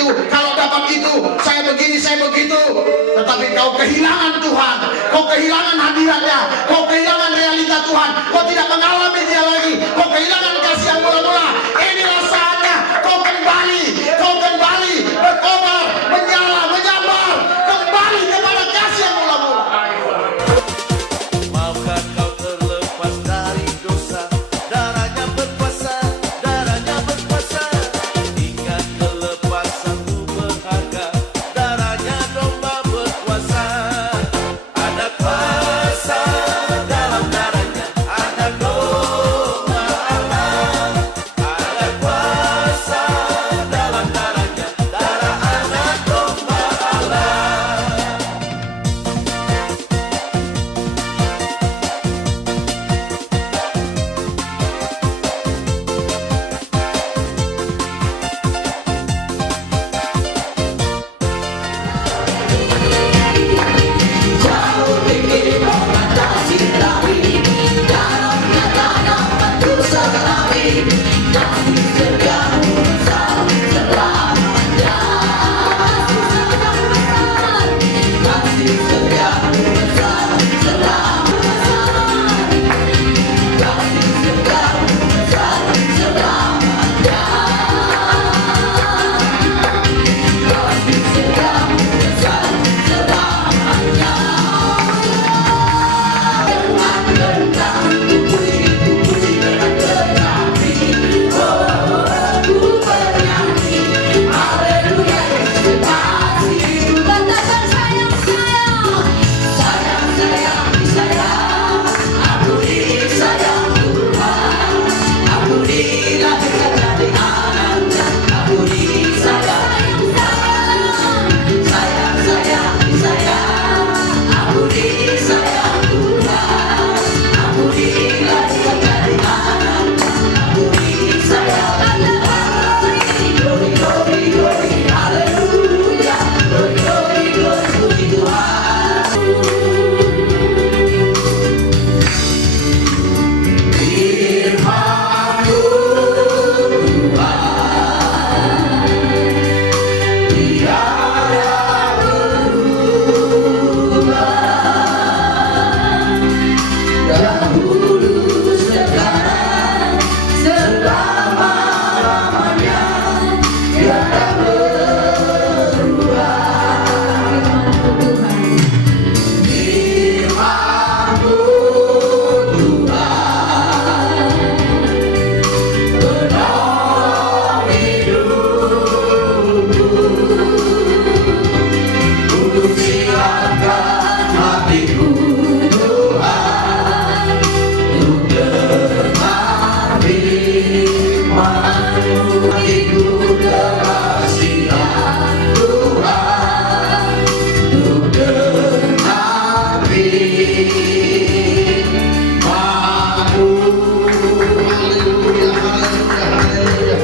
itu, kalau dapat itu, saya begini, saya begitu. Tetapi kau kehilangan Tuhan, kau kehilangan hadiratnya, kau kehilangan realita Tuhan, kau tidak mengalami dia lagi, kau kehilangan kasih yang mula-mula. Inilah saatnya kau kembali berkobar, menyala, menyambar, kembali kepada kasih yang mula-mula. Maukah kau terlepas dari dosa? Darahnya berkuasa, darahnya berkuasa. Ingat kelepasanmu berharga, darahnya domba berkuasa. Ada kuasa dalam darahnya, ada domba Allah. Ada kuasa dalam darahnya, darah anak domba Allah.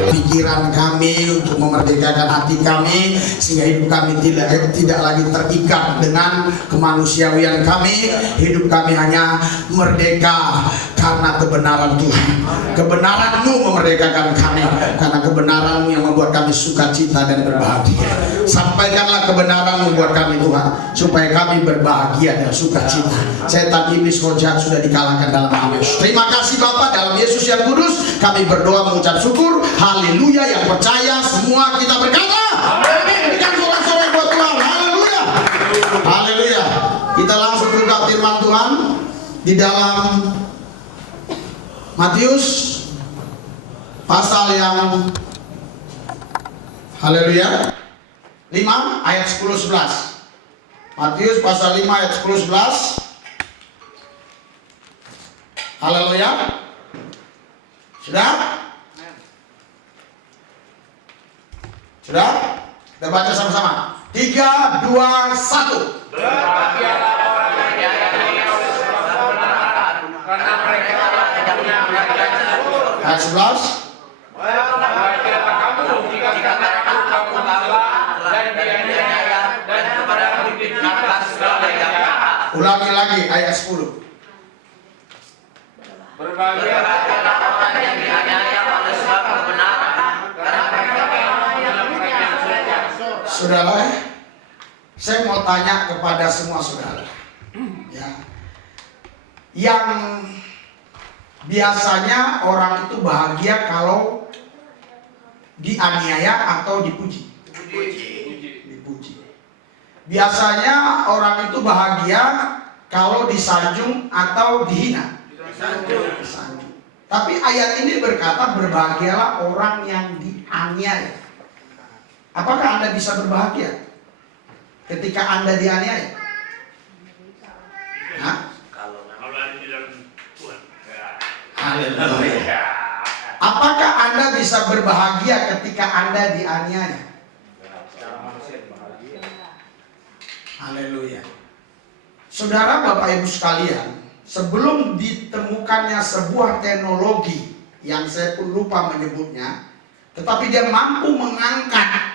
Pikiran kami untuk memerdekakan hati kami sehingga hidup kami tidak lagi terikat dengan kemanusiawian kami. Hidup kami hanya merdeka karena kebenaran Tuhan. Kebenaran-Mu memerdekakan kami, karena kebenaran-Mu yang membuat kami sukacita dan berbahagia. Sampaikanlah kebenaran-Mu buat kami Tuhan, supaya kami berbahagia dan sukacita. Setan, iblis, roh jahat sudah dikalahkan dalam nama Yesus. Terima kasih Bapa, dalam Yesus yang kudus kami berdoa mengucap syukur. Haleluya. Yang percaya semua kita berkata amin. Berikan sorak-sorai buat Tuhan. Haleluya. Haleluya. Kita langsung buka firman Tuhan di dalam Matius pasal yang haleluya 5 ayat 10-11. Matius pasal 5 ayat 10-11. Haleluya. Sudah? Sudah? Kita baca sama-sama. 3, 2, 1. Berbahagialah orang yang dianiaya oleh sebab kebenaran, karena mereka akan punya kerajaan surga. Ayat 11. Berbahagialah kamu jika kamu salah dan dianiaya dan kepada diberikan segala yang jahat. Ulangi lagi ayat 10. Berbahagialah orang yang dianiaya oleh sebab kebenaran, karena mereka akan punya kerajaan surga. Saudara, saya mau tanya kepada semua saudara, ya, yang biasanya orang itu bahagia kalau dianiaya atau dipuji. Dipuji. Biasanya orang itu bahagia kalau disanjung atau dihina. Disanjung. Tapi ayat ini berkata berbahagialah orang yang dianiaya. Apakah Anda bisa berbahagia ketika Anda dianiaya? Hah? Kalau ada di dalam Tuhan. Haleluya. Apakah Anda bisa berbahagia ketika Anda dianiaya? Haleluya. Saudara, Bapak Ibu sekalian, sebelum ditemukannya sebuah teknologi yang saya pun lupa menyebutnya, tetapi dia mampu mengangkat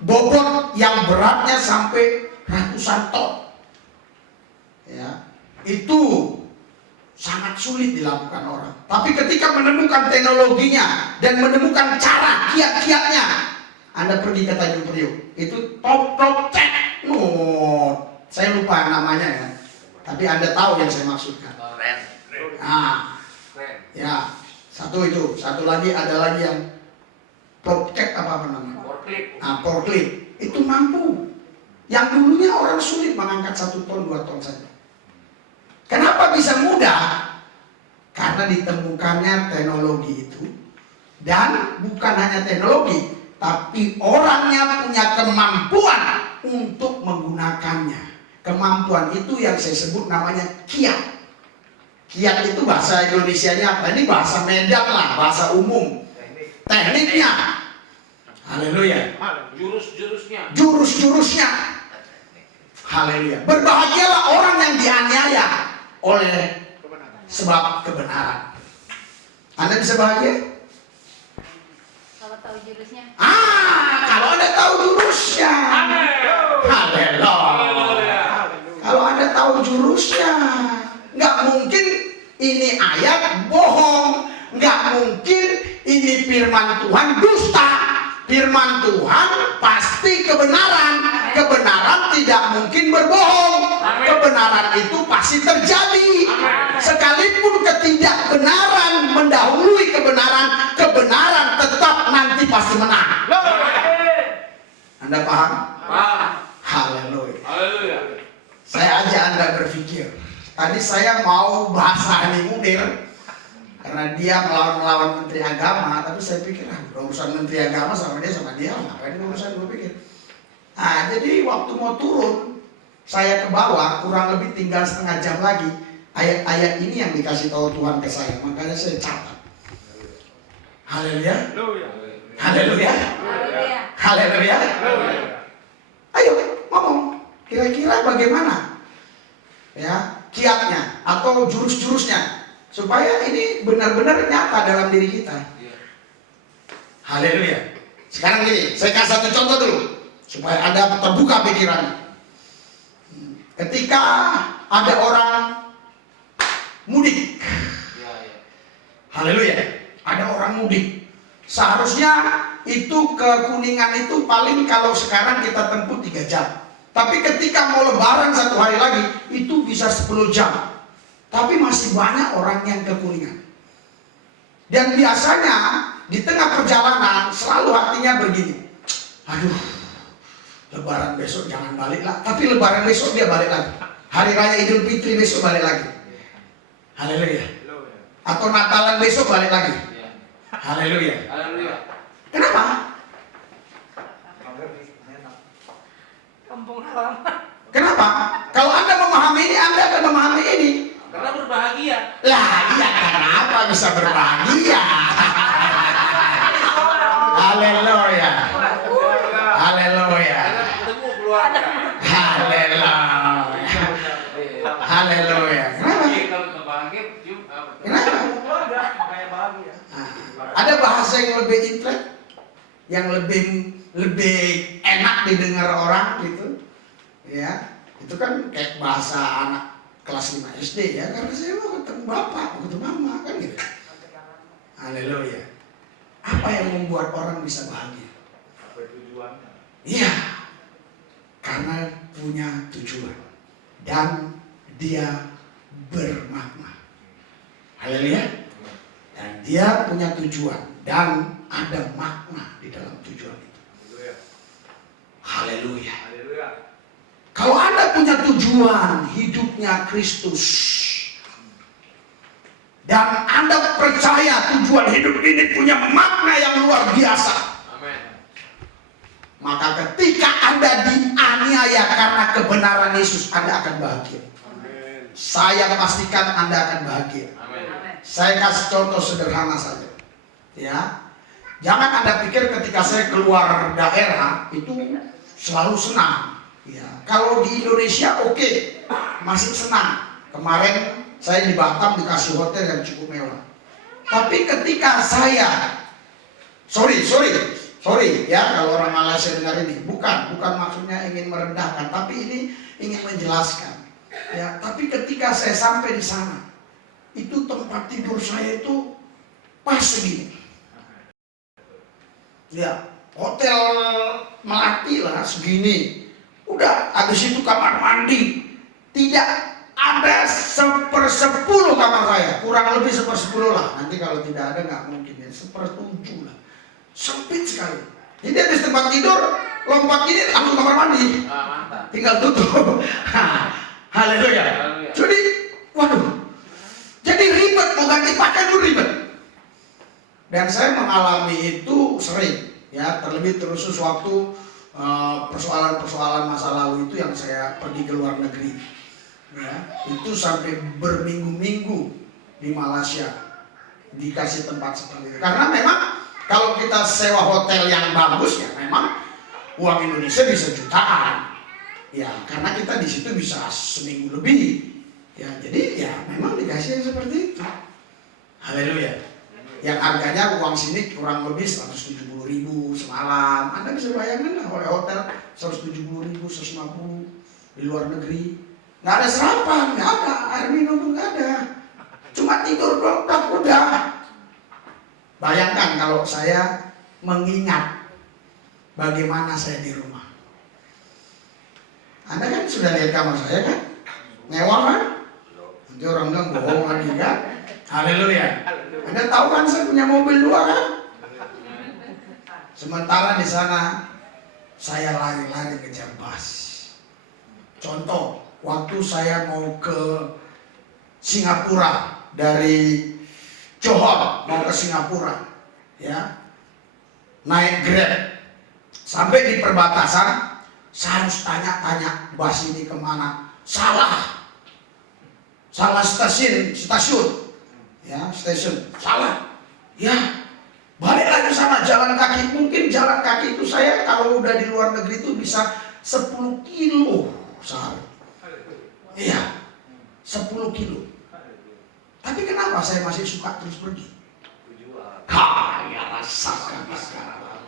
bobot yang beratnya sampai ratusan ton, ya, itu sangat sulit dilakukan orang. Tapi ketika menemukan teknologinya dan menemukan cara kiat-kiatnya, Anda pergi ke Tanjung Priok, itu top cek, saya lupa namanya ya, tapi Anda tahu yang saya maksudkan. Nah, ya, satu itu, satu lagi ada lagi yang top cek apa namanya? Forklift itu mampu. Yang dulunya orang sulit mengangkat 1 ton 2 ton saja. Kenapa bisa mudah? Karena ditemukannya teknologi itu. Dan bukan hanya teknologi, tapi orangnya punya kemampuan untuk menggunakannya. Kemampuan itu yang saya sebut namanya kiat. Kiat itu bahasa Indonesianya apa? Ini bahasa Medan lah, bahasa umum. Tekniknya. Haleluya. Jurus-jurusnya. Haleluya. Berbahagialah orang yang dianiaya oleh sebab kebenaran. Anda bisa bahagia? Kalau tahu jurusnya. Kalau Anda tahu jurusnya. Haleluya. Kalau Anda tahu jurusnya, nggak mungkin ini ayat bohong, nggak mungkin ini firman Tuhan dusta. Firman Tuhan pasti kebenaran. Kebenaran tidak mungkin berbohong. Kebenaran itu pasti terjadi. Sekalipun ketidakbenaran mendahului kebenaran, kebenaran tetap nanti pasti menang. Anda paham? Haleluya. Saya ajak Anda berpikir. Tadi saya mau bahasa animudir karena dia melawan menteri agama, tapi saya pikir urusan menteri agama sama dia ngapain urusan, gue pikir. Nah, jadi waktu mau turun saya ke bawah, kurang lebih tinggal setengah jam lagi, ayat-ayat ini yang dikasih tahu Tuhan ke saya, makanya saya catat. Haleluya. Haleluya. Haleluya. Ayo ngomong, kira-kira bagaimana ya kiatnya atau jurus-jurusnya supaya ini benar-benar nyata dalam diri kita. Haleluya. Sekarang gini, saya kasih satu contoh dulu supaya Anda terbuka pikirannya. Ketika ada orang mudik, haleluya, ada orang mudik, seharusnya itu ke Kuningan itu paling kalau sekarang kita tempuh 3 jam. Tapi ketika mau lebaran 1 hari lagi, itu bisa 10 jam. Tapi masih banyak orang yang ke Kuningan. Dan biasanya di tengah perjalanan selalu hatinya begini, aduh, lebaran besok jangan balik lah. Tapi lebaran besok dia balik lagi. Hari Raya Idul Fitri besok balik lagi. Haleluya. Atau Natalan besok balik lagi. Haleluya. Kenapa? Kampung halaman. Kenapa? Kalau Anda memahami ini, Anda akan memahami ini. Karena berbahagia. Lah, iya, kenapa bisa berbahagia? Haleluya. Haleluya. Karena ketemu keluarga. Haleluya. Haleluya. Kenapa? Kalau nggak bahagia, cium apa? Kenapa? Ada bahasa yang lebih intelek, yang lebih enak didengar orang gitu, ya. Itu kan kayak bahasa anak kelas 5 SD ya, karena saya mau ketemu bapak, mau ketemu mama, kan gitu. Haleluya. Apa yang membuat orang bisa bahagia? tujuannya. Iya, karena punya tujuan dan dia bermakna. Haleluya. Dan dia punya tujuan dan ada makna di dalam tujuan itu. Haleluya. Haleluya. Kalau Anda punya tujuan hidupnya Kristus dan Anda percaya tujuan hidup ini punya makna yang luar biasa, Amin. maka ketika Anda dianiaya karena kebenaran Yesus, Anda akan bahagia. Amin. Saya pastikan Anda akan bahagia. Amin. Saya kasih contoh sederhana saja. Ya. Jangan Anda pikir ketika saya keluar daerah itu selalu senang. Ya. Kalau di Indonesia oke, masih senang. Kemarin saya di Batam dikasih hotel yang cukup mewah. Tapi ketika saya sorry ya kalau orang Malaysia dengar ini, bukan maksudnya ingin merendahkan, tapi ini ingin menjelaskan. Ya, tapi ketika saya sampai di sana, itu tempat tidur saya itu pas segini. Ya, hotel Melati lah segini. Udah, habis itu kamar mandi. Tidak ada 1/10 kamar saya. Kurang lebih 1/10 lah. Nanti kalau tidak ada nggak mungkin ya. 1/7 lah. Sempit sekali. Jadi habis tempat tidur, lompat ini langsung kamar mandi. Mantap. Tinggal tutup. Haleluya. Jadi, waduh. Jadi ribet, mau ganti pakaian dulu ribet. Dan saya mengalami itu sering, ya, terlebih terus waktu persoalan-persoalan masa lalu itu yang saya pergi ke luar negeri, ya, itu sampai berminggu-minggu di Malaysia dikasih tempat seperti itu. Karena memang kalau kita sewa hotel yang bagus, ya, memang uang Indonesia bisa jutaan, ya, karena kita di situ bisa seminggu lebih, ya, jadi ya memang dikasih yang seperti itu. Haleluya. Yang harganya uang sini kurang lebih 170.000 semalam. Anda bisa bayangkan lah, oleh hotel 170.000, 150 di luar negeri. Nggak ada sarapan, nggak ada air minum pun nggak ada. Cuma tidur doang, udah. Bayangkan kalau saya mengingat bagaimana saya di rumah. Anda kan sudah lihat kamar saya kan? Mewah kan? Nanti orang bilang bohong lagi kan? Haleluya. Anda tahu kan saya punya mobil 2 kan? Sementara di sana saya lari-lari kejar bus. Contoh, waktu saya mau ke Singapura dari Johor mau ke Singapura, ya, naik Grab sampai di perbatasan, saya harus tanya-tanya bus ini kemana? Salah stasiun. Ya, stasiun salah. Ya, balik lagi sana jalan kaki. Mungkin jalan kaki itu saya kalau udah di luar negeri itu bisa 10 kilo sehari. Iya, 10 kilo. Tapi kenapa saya masih suka terus pergi? Ya rasakan sekarang.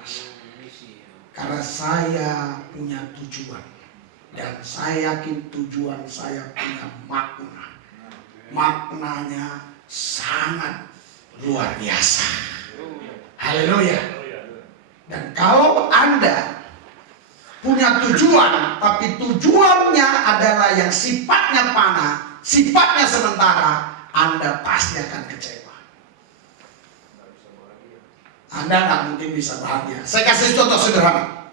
Karena saya punya tujuan. Dan saya yakin tujuan saya punya makna. Maknanya sangat luar biasa. Haleluya. Dan kalau Anda punya tujuan, tapi tujuannya adalah yang sifatnya panah, sifatnya sementara, Anda pasti akan kecewa. Anda nggak mungkin bisa bahagia. Saya kasih contoh sederhana.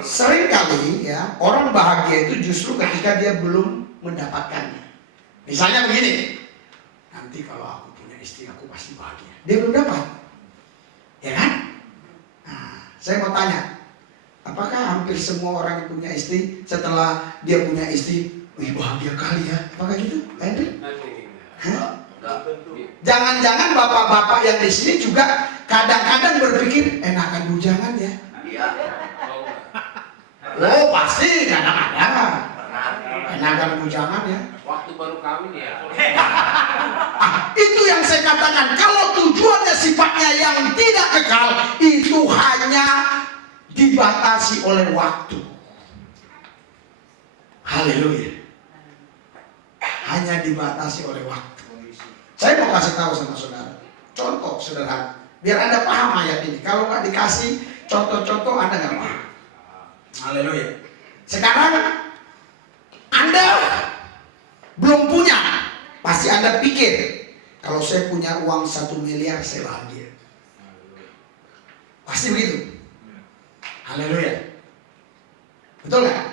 Seringkali ya orang bahagia itu justru ketika dia belum mendapatkannya. Misalnya begini. Nanti kalau aku punya istri aku pasti bahagia. Dia belum dapat, ya kan? Nah, saya mau tanya, apakah hampir semua orang yang punya istri setelah dia punya istri, wih bahagia kali ya? Apakah gitu, Henry? Jangan-jangan bapak-bapak yang di sini juga kadang-kadang berpikir enakan bujangan ya? Oh pasti kadang-kadang enakan bujangan ya. Waktu baru kawin ya. Itu yang saya katakan, kalau tujuannya sifatnya yang tidak kekal, itu hanya dibatasi oleh waktu. Haleluya. Hanya dibatasi oleh waktu. Saya mau kasih tahu sama saudara, contoh sederhana, biar Anda paham ayat ini. Kalau nggak dikasih contoh-contoh Anda nggak paham. Haleluya. Sekarang Anda belum punya, pasti Anda pikir kalau saya punya uang 1 miliar saya bahagia. Pasti begitu. Haleluya. Betul nggak?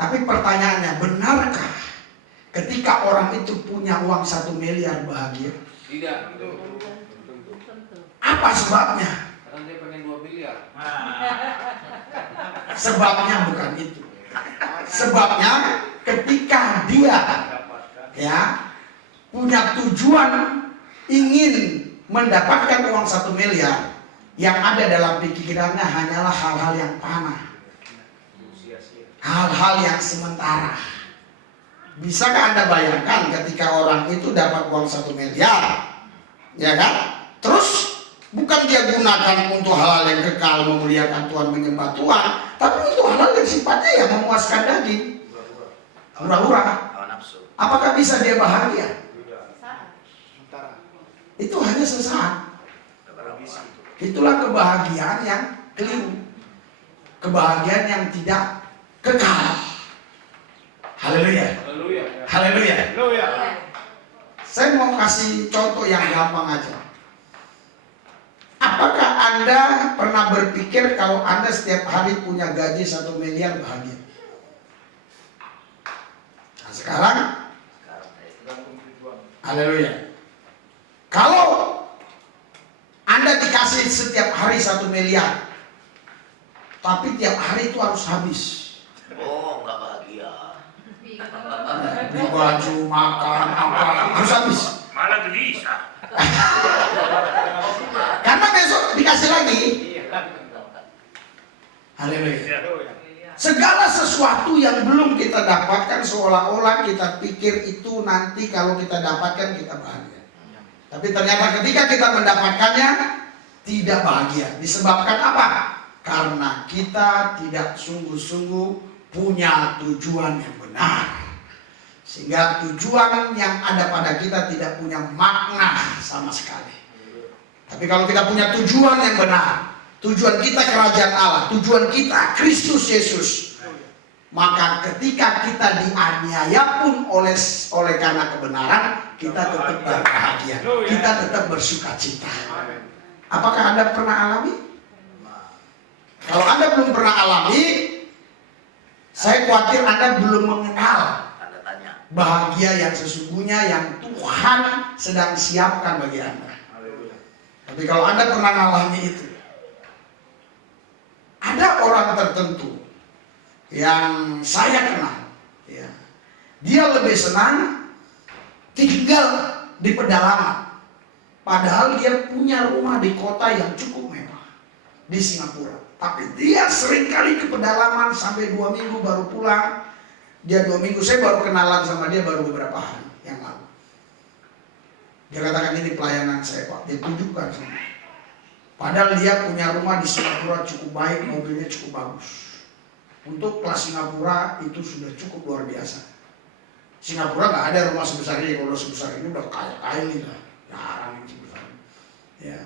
Tapi pertanyaannya, benarkah ketika orang itu punya uang 1 miliar bahagia? Tidak. Apa sebabnya? Karena dia pengen 2 miliar. Sebabnya bukan itu. Sebabnya ketika dia punya tujuan ingin mendapatkan uang 1 miliar, yang ada dalam pikirannya hanyalah hal-hal yang panah, hal-hal yang sementara. Bisakah Anda bayangkan ketika orang itu dapat uang 1 miliar, ya kan? Terus bukan dia gunakan untuk hal-hal yang kekal, memuliakan Tuhan, menyembah Tuhan, tapi untuk hal-hal yang sifatnya yang memuaskan daging, hura-hura. Apakah bisa dia bahagia? Itu hanya sesaat. Itulah kebahagiaan yang keliru, kebahagiaan yang tidak kekal. Haleluya. Haleluya. Saya mau kasih contoh yang gampang aja. Apakah Anda pernah berpikir kalau Anda setiap hari punya gaji 1 miliar bahagia? Nah, sekarang, haleluya. Kalau Anda dikasih setiap hari 1 miliar, tapi tiap hari itu harus habis. Oh, nggak bahagia. Beli baju, makan, apa, harus habis. Malah gelisah. Karena besok dikasih lagi. Haleluya. Segala sesuatu yang belum kita dapatkan seolah-olah kita pikir itu nanti kalau kita dapatkan kita bahagia. Tapi ternyata ketika kita mendapatkannya tidak bahagia. Disebabkan apa? Karena kita tidak sungguh-sungguh punya tujuan yang benar. Sehingga tujuan yang ada pada kita tidak punya makna sama sekali. Tapi kalau kita punya tujuan yang benar, tujuan kita kerajaan Allah, tujuan kita Kristus Yesus, maka ketika kita dianiaya pun oleh karena kebenaran, kita tetap berbahagia, kita tetap bersuka cita. Apakah Anda pernah alami? Kalau Anda belum pernah alami, saya khawatir Anda belum mengenal bahagia yang sesungguhnya yang Tuhan sedang siapkan bagi Anda. Tapi kalau Anda pernah mengalami itu, ada orang tertentu yang saya kenal, ya, dia lebih senang tinggal di pedalaman, padahal dia punya rumah di kota yang cukup mewah di Singapura. Tapi dia seringkali ke pedalaman sampai 2 minggu baru pulang. Dia 2 minggu, saya baru kenalan sama dia baru beberapa hari yang lalu. Dia katakan ini pelayanan saya Pak, dia tunjukkan sama. Padahal dia punya rumah di Singapura cukup baik, mobilnya cukup bagus. Untuk kelas Singapura itu sudah cukup luar biasa. Singapura nggak ada rumah sebesar ini, kalau sebesar ini udah kaya ini lah, jarang yang sebesar ini. Ya,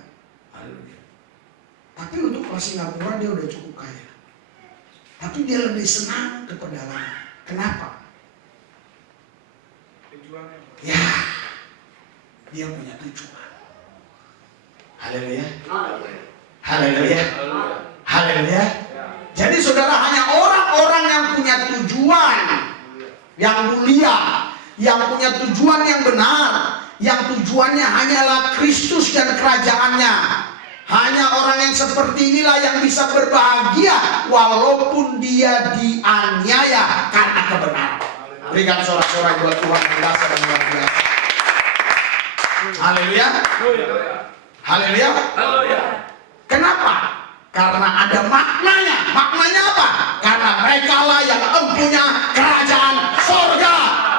haleluya. Tapi untuk kelas Singapura dia udah cukup kaya. Tapi dia lebih senang ke pedalaman. Kenapa? Ya, dia punya tujuan. Haleluya. Haleluya. Haleluya. Jadi saudara, hanya orang-orang yang punya tujuan yang mulia, yang punya tujuan yang benar, yang tujuannya hanyalah Kristus dan kerajaannya. Hanya orang yang seperti inilah yang bisa berbahagia walaupun dia dianiaya karena kebenaran. Berikan sorak-sorai buat Tuhan yang dasar dan luar biasa. Haleluya. Haleluya. Kenapa? Karena ada maknanya. Maknanya apa? Karena mereka lah yang empunya kerajaan sorga.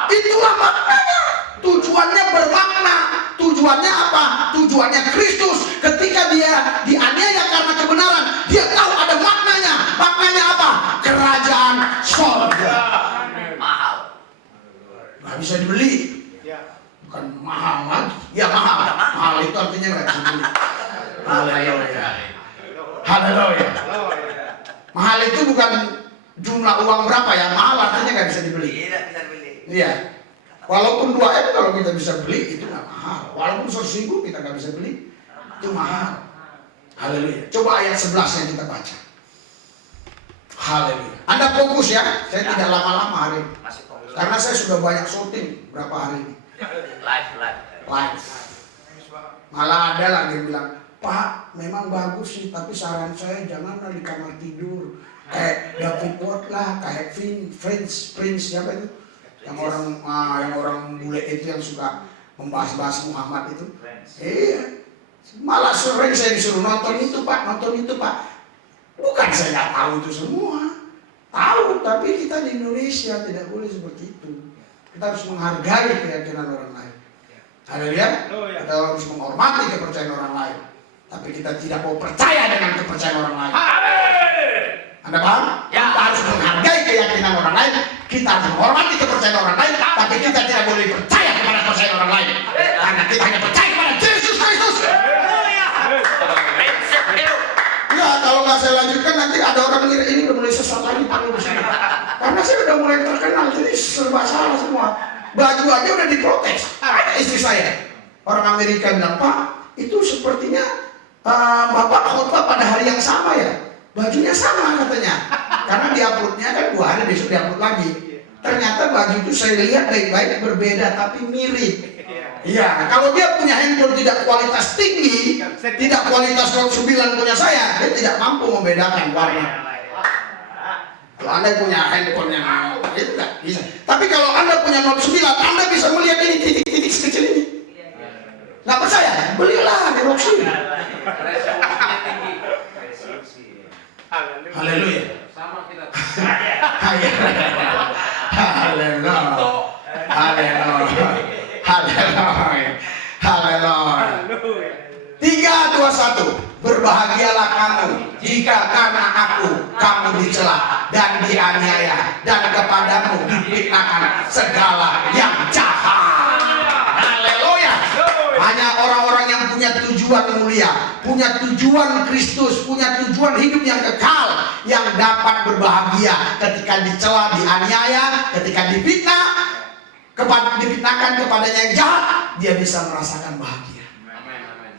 Itulah maknanya. Tujuannya bermakna. Tujuannya apa? Tujuannya Kristus. Ketika dia dianiaya karena kebenaran, dia tahu ada maknanya. Maknanya apa? Kerajaan sorga. Mahal. Nggak bisa dibeli. Bukan mahal lagi. Ya mahal. Mahal itu artinya nggak bisa dibeli. Haleluya. Haleluya. Mahal itu bukan jumlah uang berapa ya, mahal artinya nggak bisa dibeli. Tidak bisa beli. Iya. Walaupun 2 M kalau kita bisa beli itu nggak mahal. Walaupun 100.000 kita nggak bisa beli itu mahal. Haleluya. Coba ayat 11 yang kita baca. Haleluya. Anda fokus ya. Saya tidak lama-lama hari ini. Masih fokus. Karena saya sudah banyak syuting berapa hari ini. Live. Live. Malah ada lagi yang bilang, Pak, memang bagus sih, tapi saran saya janganlah di kamar tidur. Kayak David Watt lah, kayak Prince siapa itu? Yang orang bule itu yang suka membahas-bahas Muhammad itu. Iya. Malah sering saya disuruh nonton itu Pak. Bukan saya nggak tahu itu semua. Tahu, tapi kita di Indonesia tidak boleh seperti itu. Kita harus menghargai keyakinan orang lain. Haleluya. Kita harus menghormati kepercayaan orang lain. Tapi kita tidak mau percaya dengan kepercayaan orang lain. Anda paham? Ya. Kita harus menghargai keyakinan orang lain. Kita harus menghormati kepercayaan orang lain. Tapi kita tidak boleh percaya kepada kepercayaan orang lain. Karena kita hanya percaya kepada Yesus Kristus. Prinsip hidup. Ya, kalau nggak saya lanjutkan nanti ada orang mengira ini udah mulai sesat lagi panggil di sini. Karena saya udah mulai terkenal, jadi serba salah semua. Baju aja udah diprotes. Istri saya, orang Amerika bilang, Pak, itu sepertinya Bapak khotbah pada hari yang sama ya. Bajunya sama katanya. Karena diuploadnya kan 2 hari, besok diupload lagi. Ternyata baju itu saya lihat baik-baik berbeda tapi mirip. Iya, kalau dia punya handphone tidak kualitas tinggi, tidak kualitas Note 9 punya saya, dia tidak mampu membedakan warna. Kalau Anda punya handphone yang itu nggak bisa. Tapi kalau Anda punya Note 9, Anda bisa melihat ini titik-titik sekecil ini. Nggak percaya? Belilah di Roxy. Haleluya. Sama kita. Haleluya. Haleluya. Haleluya. 3, 2, 1. Berbahagialah kamu jika karena kamu dicela dan dianiaya dan kepadamu difitnahkan segala yang jahat. Haleluya. Hanya orang-orang yang punya tujuan mulia, punya tujuan Kristus, punya tujuan hidup yang kekal, yang dapat berbahagia ketika dicela, dianiaya, ketika difitnahkan kepadanya yang jahat, dia bisa merasakan bahagia.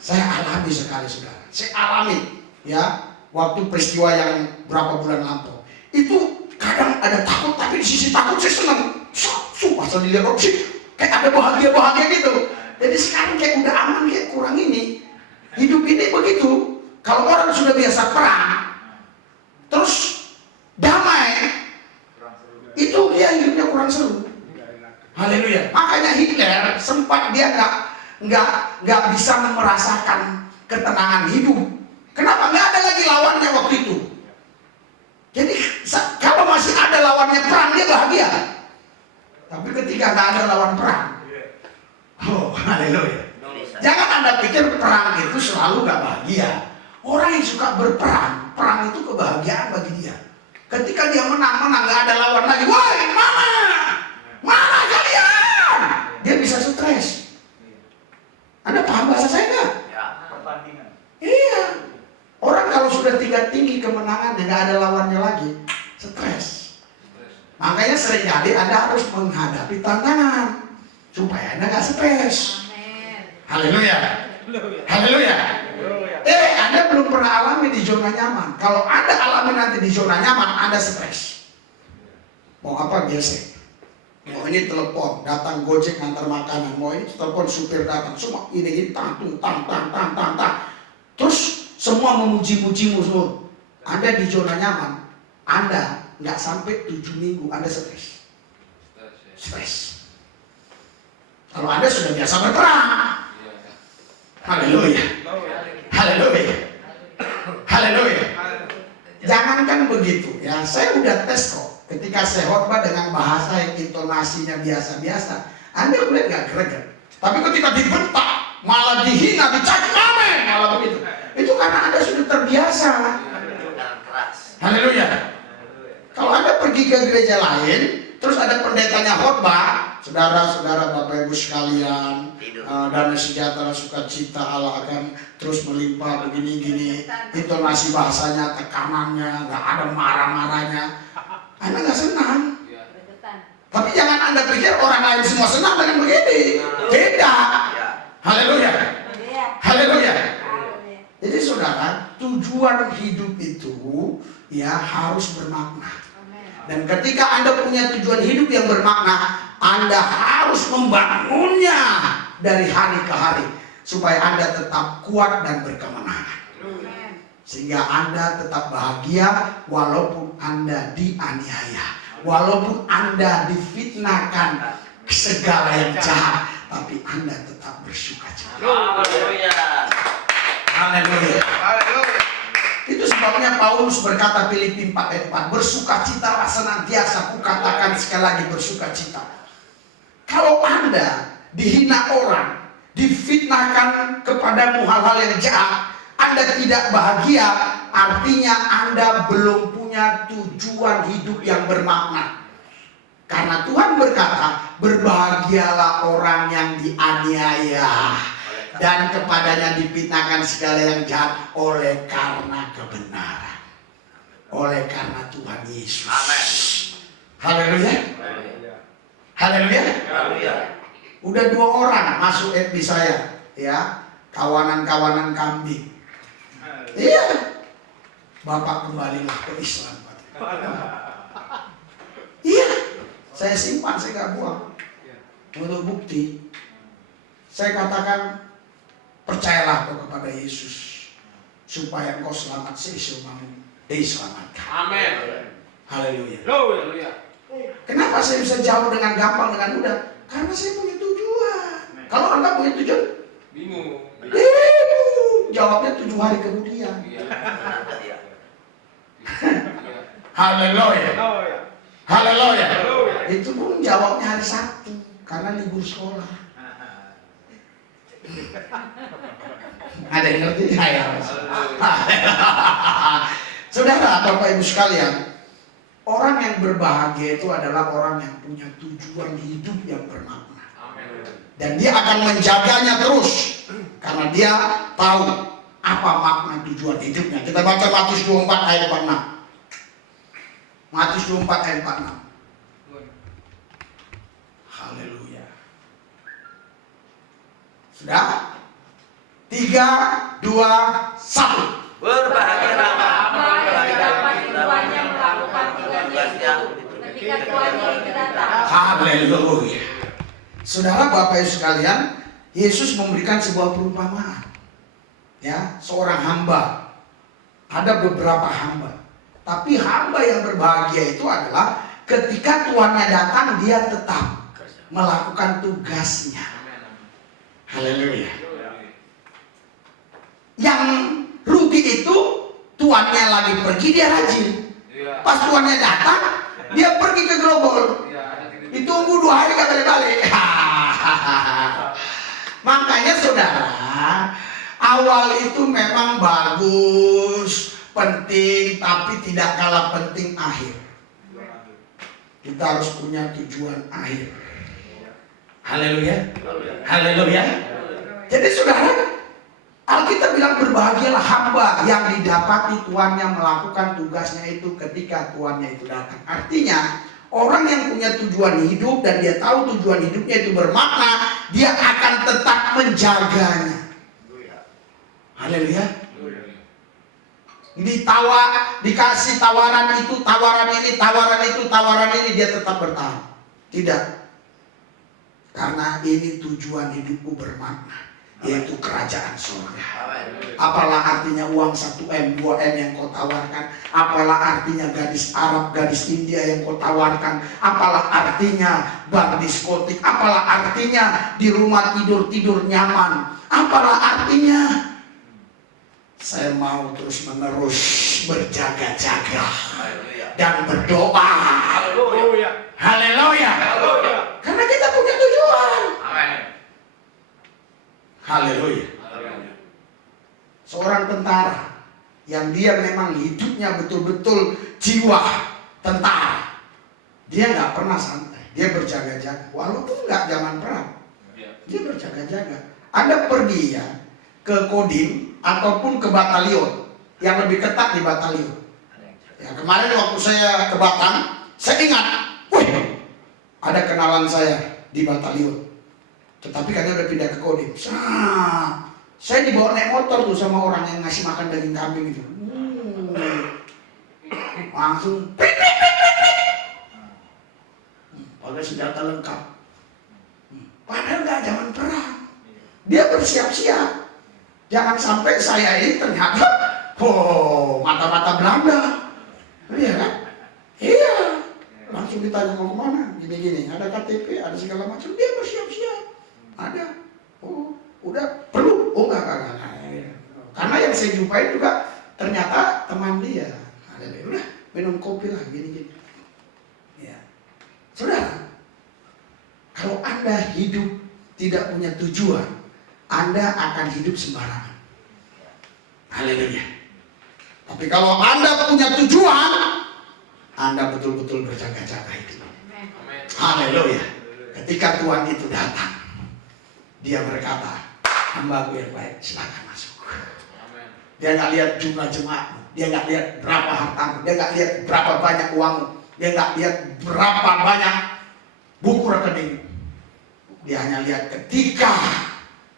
Saya alami sekali saudara. Saya alami ya waktu peristiwa yang berapa bulan lampau. Itu kadang ada takut, tapi di sisi takut saya senang. Sumpah saya dilihat orang sih kayak ada bahagia gitu. Jadi sekarang kayak udah aman, kayak kurang ini. Hidup ini begitu. Kalau orang sudah biasa perang, terus damai, itu dia hidupnya kurang seru. Haleluya. Makanya Hitler sempat dia nggak bisa merasakan ketenangan hidup. Kenapa? Nggak ada lagi lawannya waktu itu. Jadi kalau masih ada lawannya perang, dia bahagia. Tapi ketika nggak ada lawan perang, oh haleluya. Jangan Anda pikir perang itu selalu nggak bahagia. Orang yang suka berperang, perang itu kebahagiaan bagi dia. Ketika dia menang nggak ada lawan lagi. Woi, mana kalian? Dia bisa stres. Anda paham bahasa saya nggak? Ya. Pertandingan. Iya. Orang kalau sudah tingkat tinggi kemenangan dan nggak ada lawannya lagi, stres. Makanya seringkali Anda harus menghadapi tantangan supaya Anda nggak stres. Amin. Haleluya. Haleluya. Anda belum pernah alami di zona nyaman. Kalau Anda alami nanti di zona nyaman, Anda stres. Mau apa gesek? Mau ini telepon, datang Gojek ngantar makanan. Mau ini telepon supir datang, semua ini tang. Terus semua memuji-mujimu semua. Anda di zona nyaman, Anda nggak sampai 7 minggu, Anda stres. Stres. Kalau Anda sudah biasa berperang, haleluya. Haleluya. Haleluya. Jangankan begitu ya, saya udah tes kok. Ketika saya khotbah dengan bahasa yang intonasinya biasa-biasa, Anda boleh nggak greget. Tapi ketika dibentak, malah dihina, dicaci amin, malah begitu. Itu karena Anda sudah terbiasa. Haleluya. Kalau Anda pergi ke gereja lain, terus ada pendetanya khotbah, Saudara-saudara, Bapak Ibu sekalian, damai sejahtera sukacita Allah akan terus melimpah begini-gini. Intonasi bahasanya, tekanannya, nggak ada marah-marahnya. Anda nggak senang. Gregetan. Tapi jangan Anda pikir orang lain semua senang dengan begini. Tidak. Haleluya. Iya. Haleluya. Haleluya. Jadi saudara, tujuan hidup itu ya harus bermakna. Amin. Dan ketika Anda punya tujuan hidup yang bermakna, Anda harus membangunnya dari hari ke hari supaya Anda tetap kuat dan berkemenangan. Amin. Sehingga Anda tetap bahagia walaupun Anda dianiaya, walaupun Anda difitnahkan segala yang jahat, tapi Anda tetap bersukacita. Haleluya. Haleluya. Haleluya. Itu sebabnya Paulus berkata Filipi 4 ayat 4, bersukacitalah senantiasa, kukatakan sekali lagi bersukacita. Kalau Anda dihina orang, difitnahkan kepadamu hal-hal yang jahat, Anda tidak bahagia, artinya Anda belum punya tujuan hidup yang bermakna. Karena Tuhan berkata, berbahagialah orang yang dianiaya dan kepadanya difitnahkan segala yang jahat oleh karena kebenaran, oleh karena Tuhan Yesus. Amin. Haleluya. Haleluya. Haleluya. Udah 2 orang masuk FB saya, ya, kawanan-kawanan kambing. Iya, Bapak kembalilah ke Islam, Pak. Iya, saya simpan, saya nggak buang. Untuk bukti, saya katakan, percayalah kau kepada Yesus supaya kau selamat seumpamamu diselamatkan. Amin. Haleluya. Haleluya. Kenapa saya bisa jauh dengan gampang, dengan mudah? Karena saya punya tujuan. Kalau Anda punya tujuan, Bingung. jawabnya 7 hari kemudian. Iya. Iya. Haleluya. Haleluya. Haleluya. Haleluya. Itu pun jawabnya hari Sabtu karena libur sekolah. Ada yang ngerti nggak ya? Saudara, Bapak Ibu sekalian, orang yang berbahagia itu adalah orang yang punya tujuan hidup yang bermakna. Amin. Dan dia akan menjaganya terus karena dia tahu apa makna tujuan hidupnya. Kita baca Matius 24 ayat 46. Matius 24 ayat 46. Haleluya. Sudah? 3, 2, 1. Berbahagialah Apa yang dapat tujuannya melakukan tugasnya ketika tuannya itu datang. Haleluya. Saudara, Bapak Ibu sekalian, Yesus memberikan sebuah perumpamaan. Ya, seorang hamba. Ada beberapa hamba. Tapi hamba yang berbahagia itu adalah ketika tuannya datang, dia tetap melakukan tugasnya. Haleluya. Yang rugi itu tuannya lagi pergi, dia rajin. Iya. Pas tuannya datang, dia pergi ke grobol. Iya, ada titik. Ditunggu 2 hari gak balik-balik. Makanya saudara, awal itu memang bagus, penting, tapi tidak kalah penting akhir. Kita harus punya tujuan akhir. Haleluya. Haleluya. Jadi saudara, Alkitab bilang berbahagialah hamba yang didapati tuannya melakukan tugasnya itu ketika tuannya itu datang. Artinya orang yang punya tujuan hidup dan dia tahu tujuan hidupnya itu bermakna, dia akan tetap menjaganya. Haleluya. Dikasih tawaran itu, tawaran ini, tawaran itu, tawaran ini, dia tetap bertahan. Tidak. Karena ini tujuan hidupku bermakna, yaitu kerajaan surga. Apalah artinya uang 1M, 2M yang kau tawarkan? Apalah artinya gadis Arab, gadis India yang kau tawarkan? Apalah artinya bar diskotik? Apalah artinya di rumah tidur nyaman? Apalah artinya? Saya mau terus menerus berjaga-jaga dan berdoa. Haleluya. Haleluya. Haleluya. Karena kita punya tujuan. Amin. Haleluya. Seorang tentara yang dia memang hidupnya betul-betul jiwa tentara, dia nggak pernah santai. Dia berjaga-jaga, walaupun nggak zaman perang. Iya. Dia berjaga-jaga. Anda pergi ya ke Kodim ataupun ke batalion yang lebih ketat di batalion. Ya, kemarin waktu saya ke Batam, saya ingat, wih, ada kenalan saya di batalion. Tetapi karena udah pindah ke Kodim, saya dibawa naik motor tuh sama orang yang ngasih makan daging kambing itu. Langsung, pakai senjata lengkap. Padahal nggak zaman perang. Dia bersiap-siap. Jangan sampai saya ini ternyata, mata-mata Belanda. Iya kan? Iya. Langsung ditanya mau kemana? Gini-gini. Ada KTP, ada segala macam. Dia bersiap-siap. Ada. Oh, udah perlu? Oh enggak. Karena yang saya jumpai juga ternyata teman dia. Udah minum kopi lah gini-gini. Ya. Saudara, kalau Anda hidup tidak punya tujuan, Anda akan hidup sembarangan. Haleluya. Tapi kalau Anda punya tujuan, Anda betul-betul berjaga-jaga hidup. Haleluya. Ketika Tuhan itu datang, Dia berkata, hamba-Ku yang baik, silakan masuk. Dia nggak lihat jumlah jemaatmu, dia nggak lihat berapa hartamu, dia nggak lihat berapa banyak uangmu, dia nggak lihat berapa banyak buku rekening. Dia hanya lihat ketika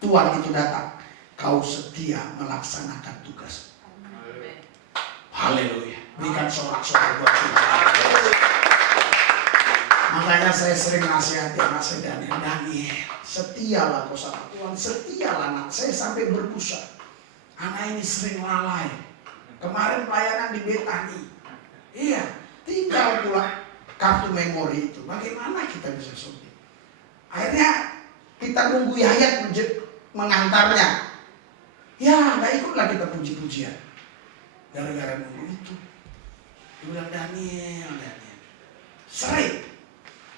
Tuhan itu datang, kau setia melaksanakan tugas. Haleluya. Berikan sorak-sorai buat Tuhan. Makanya saya sering nasihati anak saya Daniel, setialah kau sama Tuhan, setialah nak. Saya sampai berbusa, anak ini sering lalai. Kemarin pelayanan di Betani, iya, tinggal pula kartu memori itu. Bagaimana kita bisa suntik? Akhirnya kita nunggu Yayat mengantarnya. Ya, nggak ikutlah kita puji-pujian. Gara-gara nunggu itu. Dia bilang, Daniel. Sering.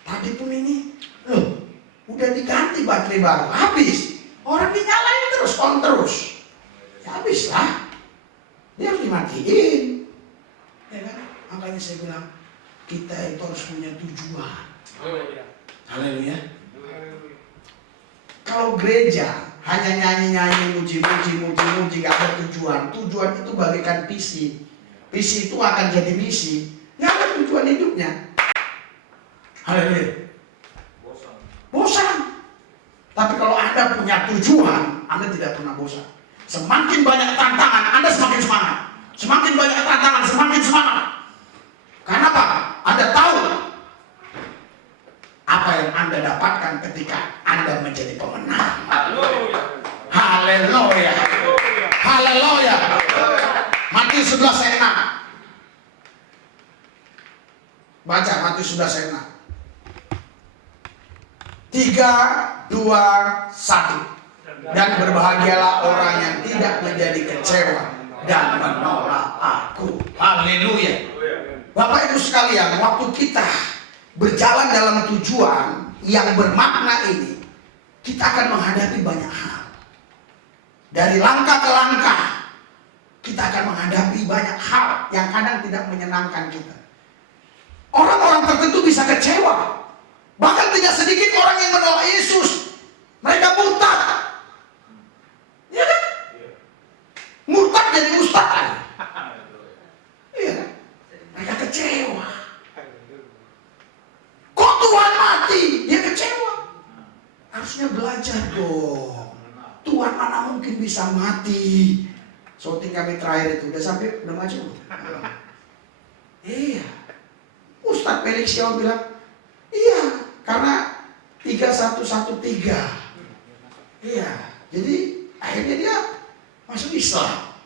Tadi pun ini, loh, udah diganti baterai baru. Habis. Orang dinyalain terus, on terus. Ya habis lah. Dia harus dimatiin. Ya kan? Makanya saya bilang, kita itu harus punya tujuan. Haleluya. Kalau gereja hanya nyanyi-nyanyi, muji-muji, gak ada tujuan. Tujuan itu bagaikan visi. Visi itu akan jadi misi. Gak ada tujuan hidupnya. Haleluya. Bosan. Tapi kalau Anda punya tujuan, Anda tidak pernah bosan. Semakin banyak tantangan, Anda semakin semangat. Semakin banyak tantangan, semakin semangat. Kenapa? Anda tahu apa yang Anda dapatkan ketika Anda menjadi pemenang. Haleluya. Haleluya. Haleluya. Matius 11 ayat 6. Baca Matius 11 ayat 6. 3, 2, 1. Dan berbahagialah orang yang tidak menjadi kecewa dan menolak Aku. Haleluya. Bapak Ibu sekalian, waktu kita berjalan dalam tujuan yang bermakna ini, kita akan menghadapi banyak hal. Dari langkah ke langkah, kita akan menghadapi banyak hal yang kadang tidak menyenangkan kita. Orang-orang tertentu bisa kecewa. Bahkan tidak sedikit orang yang menolak Yesus. Mereka murtad. Iya kan? Murtad jadi ustaz. Iya kan? Mereka kecewa. Kok Tuhan mati? Dia kecewa. Harusnya belajar dong. Tuhan mana mungkin bisa mati. Shooting kami terakhir itu udah maju. Iya. Ustadz Felix Xiao bilang, iya, karena 3113. Iya. Jadi akhirnya dia masuk Islam.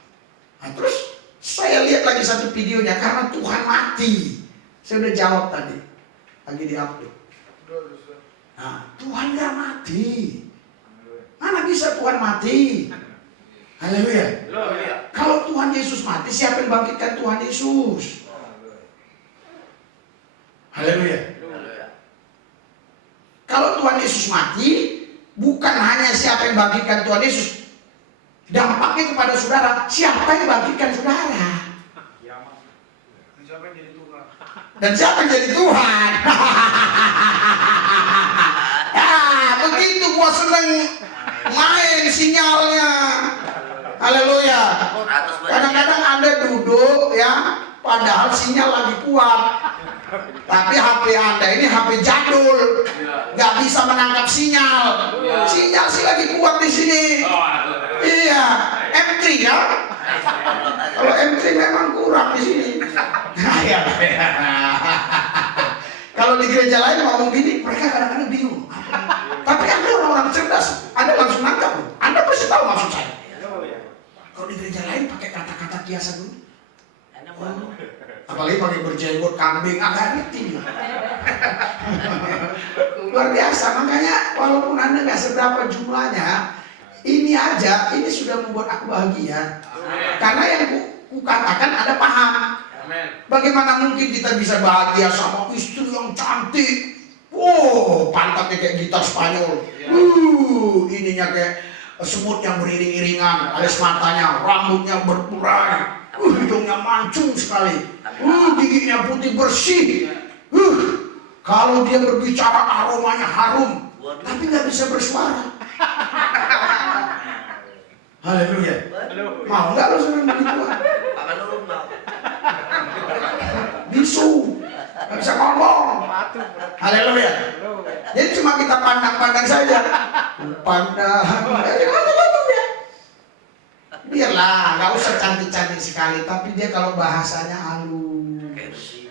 Nah, terus saya lihat lagi satu videonya, karena Tuhan mati. Saya udah jawab tadi, lagi di-upload. Nah, Tuhan gak mati. Mana bisa Tuhan mati? Haleluya. Kalau Tuhan Yesus mati, siapa yang bangkitkan Tuhan Yesus? Haleluya. Kalau Tuhan Yesus mati, bukan hanya siapa yang bangkitkan Tuhan Yesus, dampaknya kepada saudara, siapa yang bangkitkan saudara? Dan siapa yang jadi Tuhan? semua seneng main sinyalnya. Haleluya. Kadang-kadang Anda duduk ya, padahal sinyal lagi kuat. Tapi HP Anda ini HP jadul, nggak bisa menangkap sinyal. Sinyal sih lagi kuat di sini. Iya, M3 ya. Kalau M3 memang kurang di sini. Kalau di gereja lain ngomong gini, mereka kadang-kadang bingung. Tapi Anda orang-orang cerdas, Anda langsung nangkap. Anda pasti tahu maksud saya. Kalau di gereja lain pakai kata-kata kiasan dulu. Apalagi pakai berjenggot kambing, agak ngerti. Luar biasa, makanya walaupun Anda nggak seberapa jumlahnya, ini aja, ini sudah membuat aku bahagia. Karena yang ku katakan Anda paham. Bagaimana mungkin kita bisa bahagia sama istri yang cantik? Wow, pantatnya kayak gitar Spanyol. Ininya kayak semut yang beriring-iringan, alis matanya, rambutnya berturai, hidungnya mancung sekali, giginya putih bersih. Kalau dia berbicara aromanya harum, tapi nggak bisa bersuara. Haleluya. Mau nggak lo senang begituan? Bisu, nggak bisa ngomong. Haleluya. Jadi cuma kita pandang-pandang saja. Pandang. Biarlah, nggak usah cantik-cantik sekali. Tapi dia kalau bahasanya halus,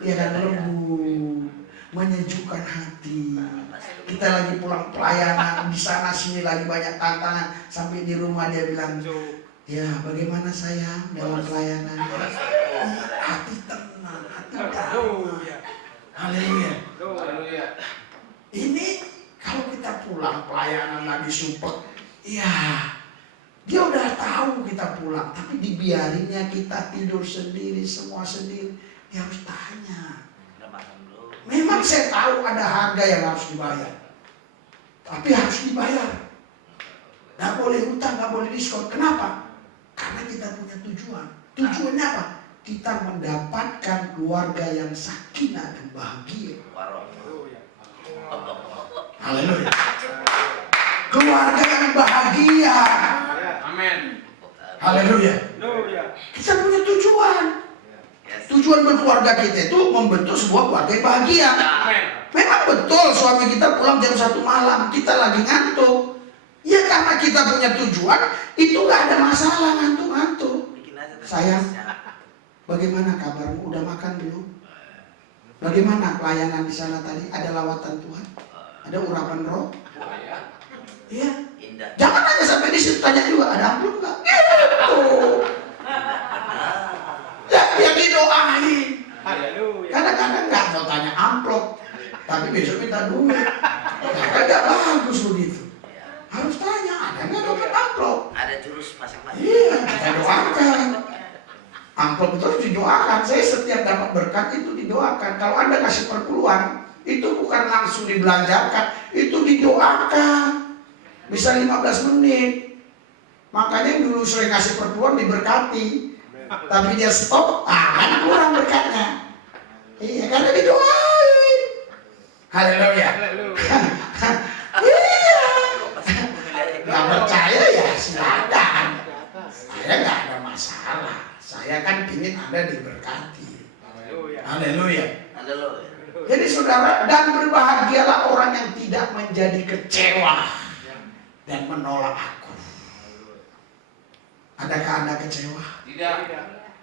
dia kan lembut, menyejukkan hati. Kita lagi pulang pelayanan, di sana sini lagi banyak tantangan. Sampai di rumah dia bilang, ya bagaimana sayang dalam pelayanan? Hati tenang, hati damai. Haleluya. Ini kalau kita pulang pelayanan lagi support, ya dia udah tahu kita pulang, tapi dibiarinnya kita tidur sendiri, semua sendiri. Dia harus tanya. Memang saya tahu ada harga yang harus dibayar, tapi harus dibayar. Nggak boleh hutang, nggak boleh diskon. Kenapa? Karena kita punya tujuan. Tujuannya apa? Kita mendapatkan keluarga yang sakinah dan bahagia. Haleluya. Keluarga yang bahagia. Amin. Haleluya. Kita punya tujuan. Tujuan berkeluarga kita itu membentuk sebuah keluarga yang bahagia. Memang betul suami kita pulang jam 1 malam, kita lagi ngantuk. Ya karena kita punya tujuan, itu gak ada masalah ngantuk-ngantuk. Sayang, bagaimana kabarmu? Udah makan belum? Bagaimana pelayanan di sana tadi? Ada lawatan Tuhan? Ada urapan roh? Iya. Jangan hanya sampai di situ, tanya juga, ada amplop nggak? Gitu. Ya, dia didoain. Kadang-kadang nggak mau tanya amplop, tapi besok minta duit. Nah, nggak bagus begitu. Harus tanya, ada nggak dapat amplop? Ada jurus masing-masing. Iya, kita doakan. Amplop itu harus didoakan. Saya setiap dapat berkat itu didoakan. Kalau Anda kasih perpuluhan, itu bukan langsung dibelanjakan, itu didoakan. Bisa 15 menit. Makanya yang dulu sering kasih perpuluhan diberkati. Tapi dia stop, kan kurang berkatnya. Iya, karena didoain. Haleluya. Iya. Nggak percaya ya silakan. Saya nggak ada masalah. Saya kan ingin Anda diberkati. Haleluya. Jadi saudara, dan berbahagialah orang yang tidak menjadi kecewa dan menolak aku. Adakah Anda kecewa? Tidak.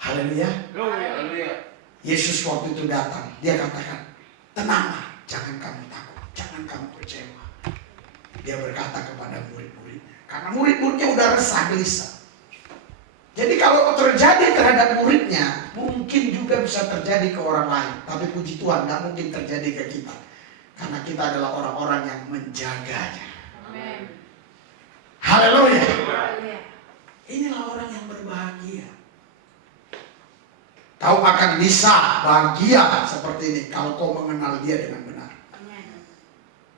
Haleluya. Haleluya. Yesus waktu itu datang, dia katakan, tenanglah, jangan kamu takut, jangan kamu kecewa. Dia berkata kepada murid-muridnya, karena murid-muridnya udah resah gelisah. Jadi kalau terjadi terhadap muridnya, mungkin juga bisa terjadi ke orang lain. Tapi puji Tuhan, nggak mungkin terjadi ke kita. Karena kita adalah orang-orang yang menjaganya. Amin. Haleluya. Inilah orang yang berbahagia. Kau akan bisa bahagia seperti ini kalau kau mengenal dia dengan benar.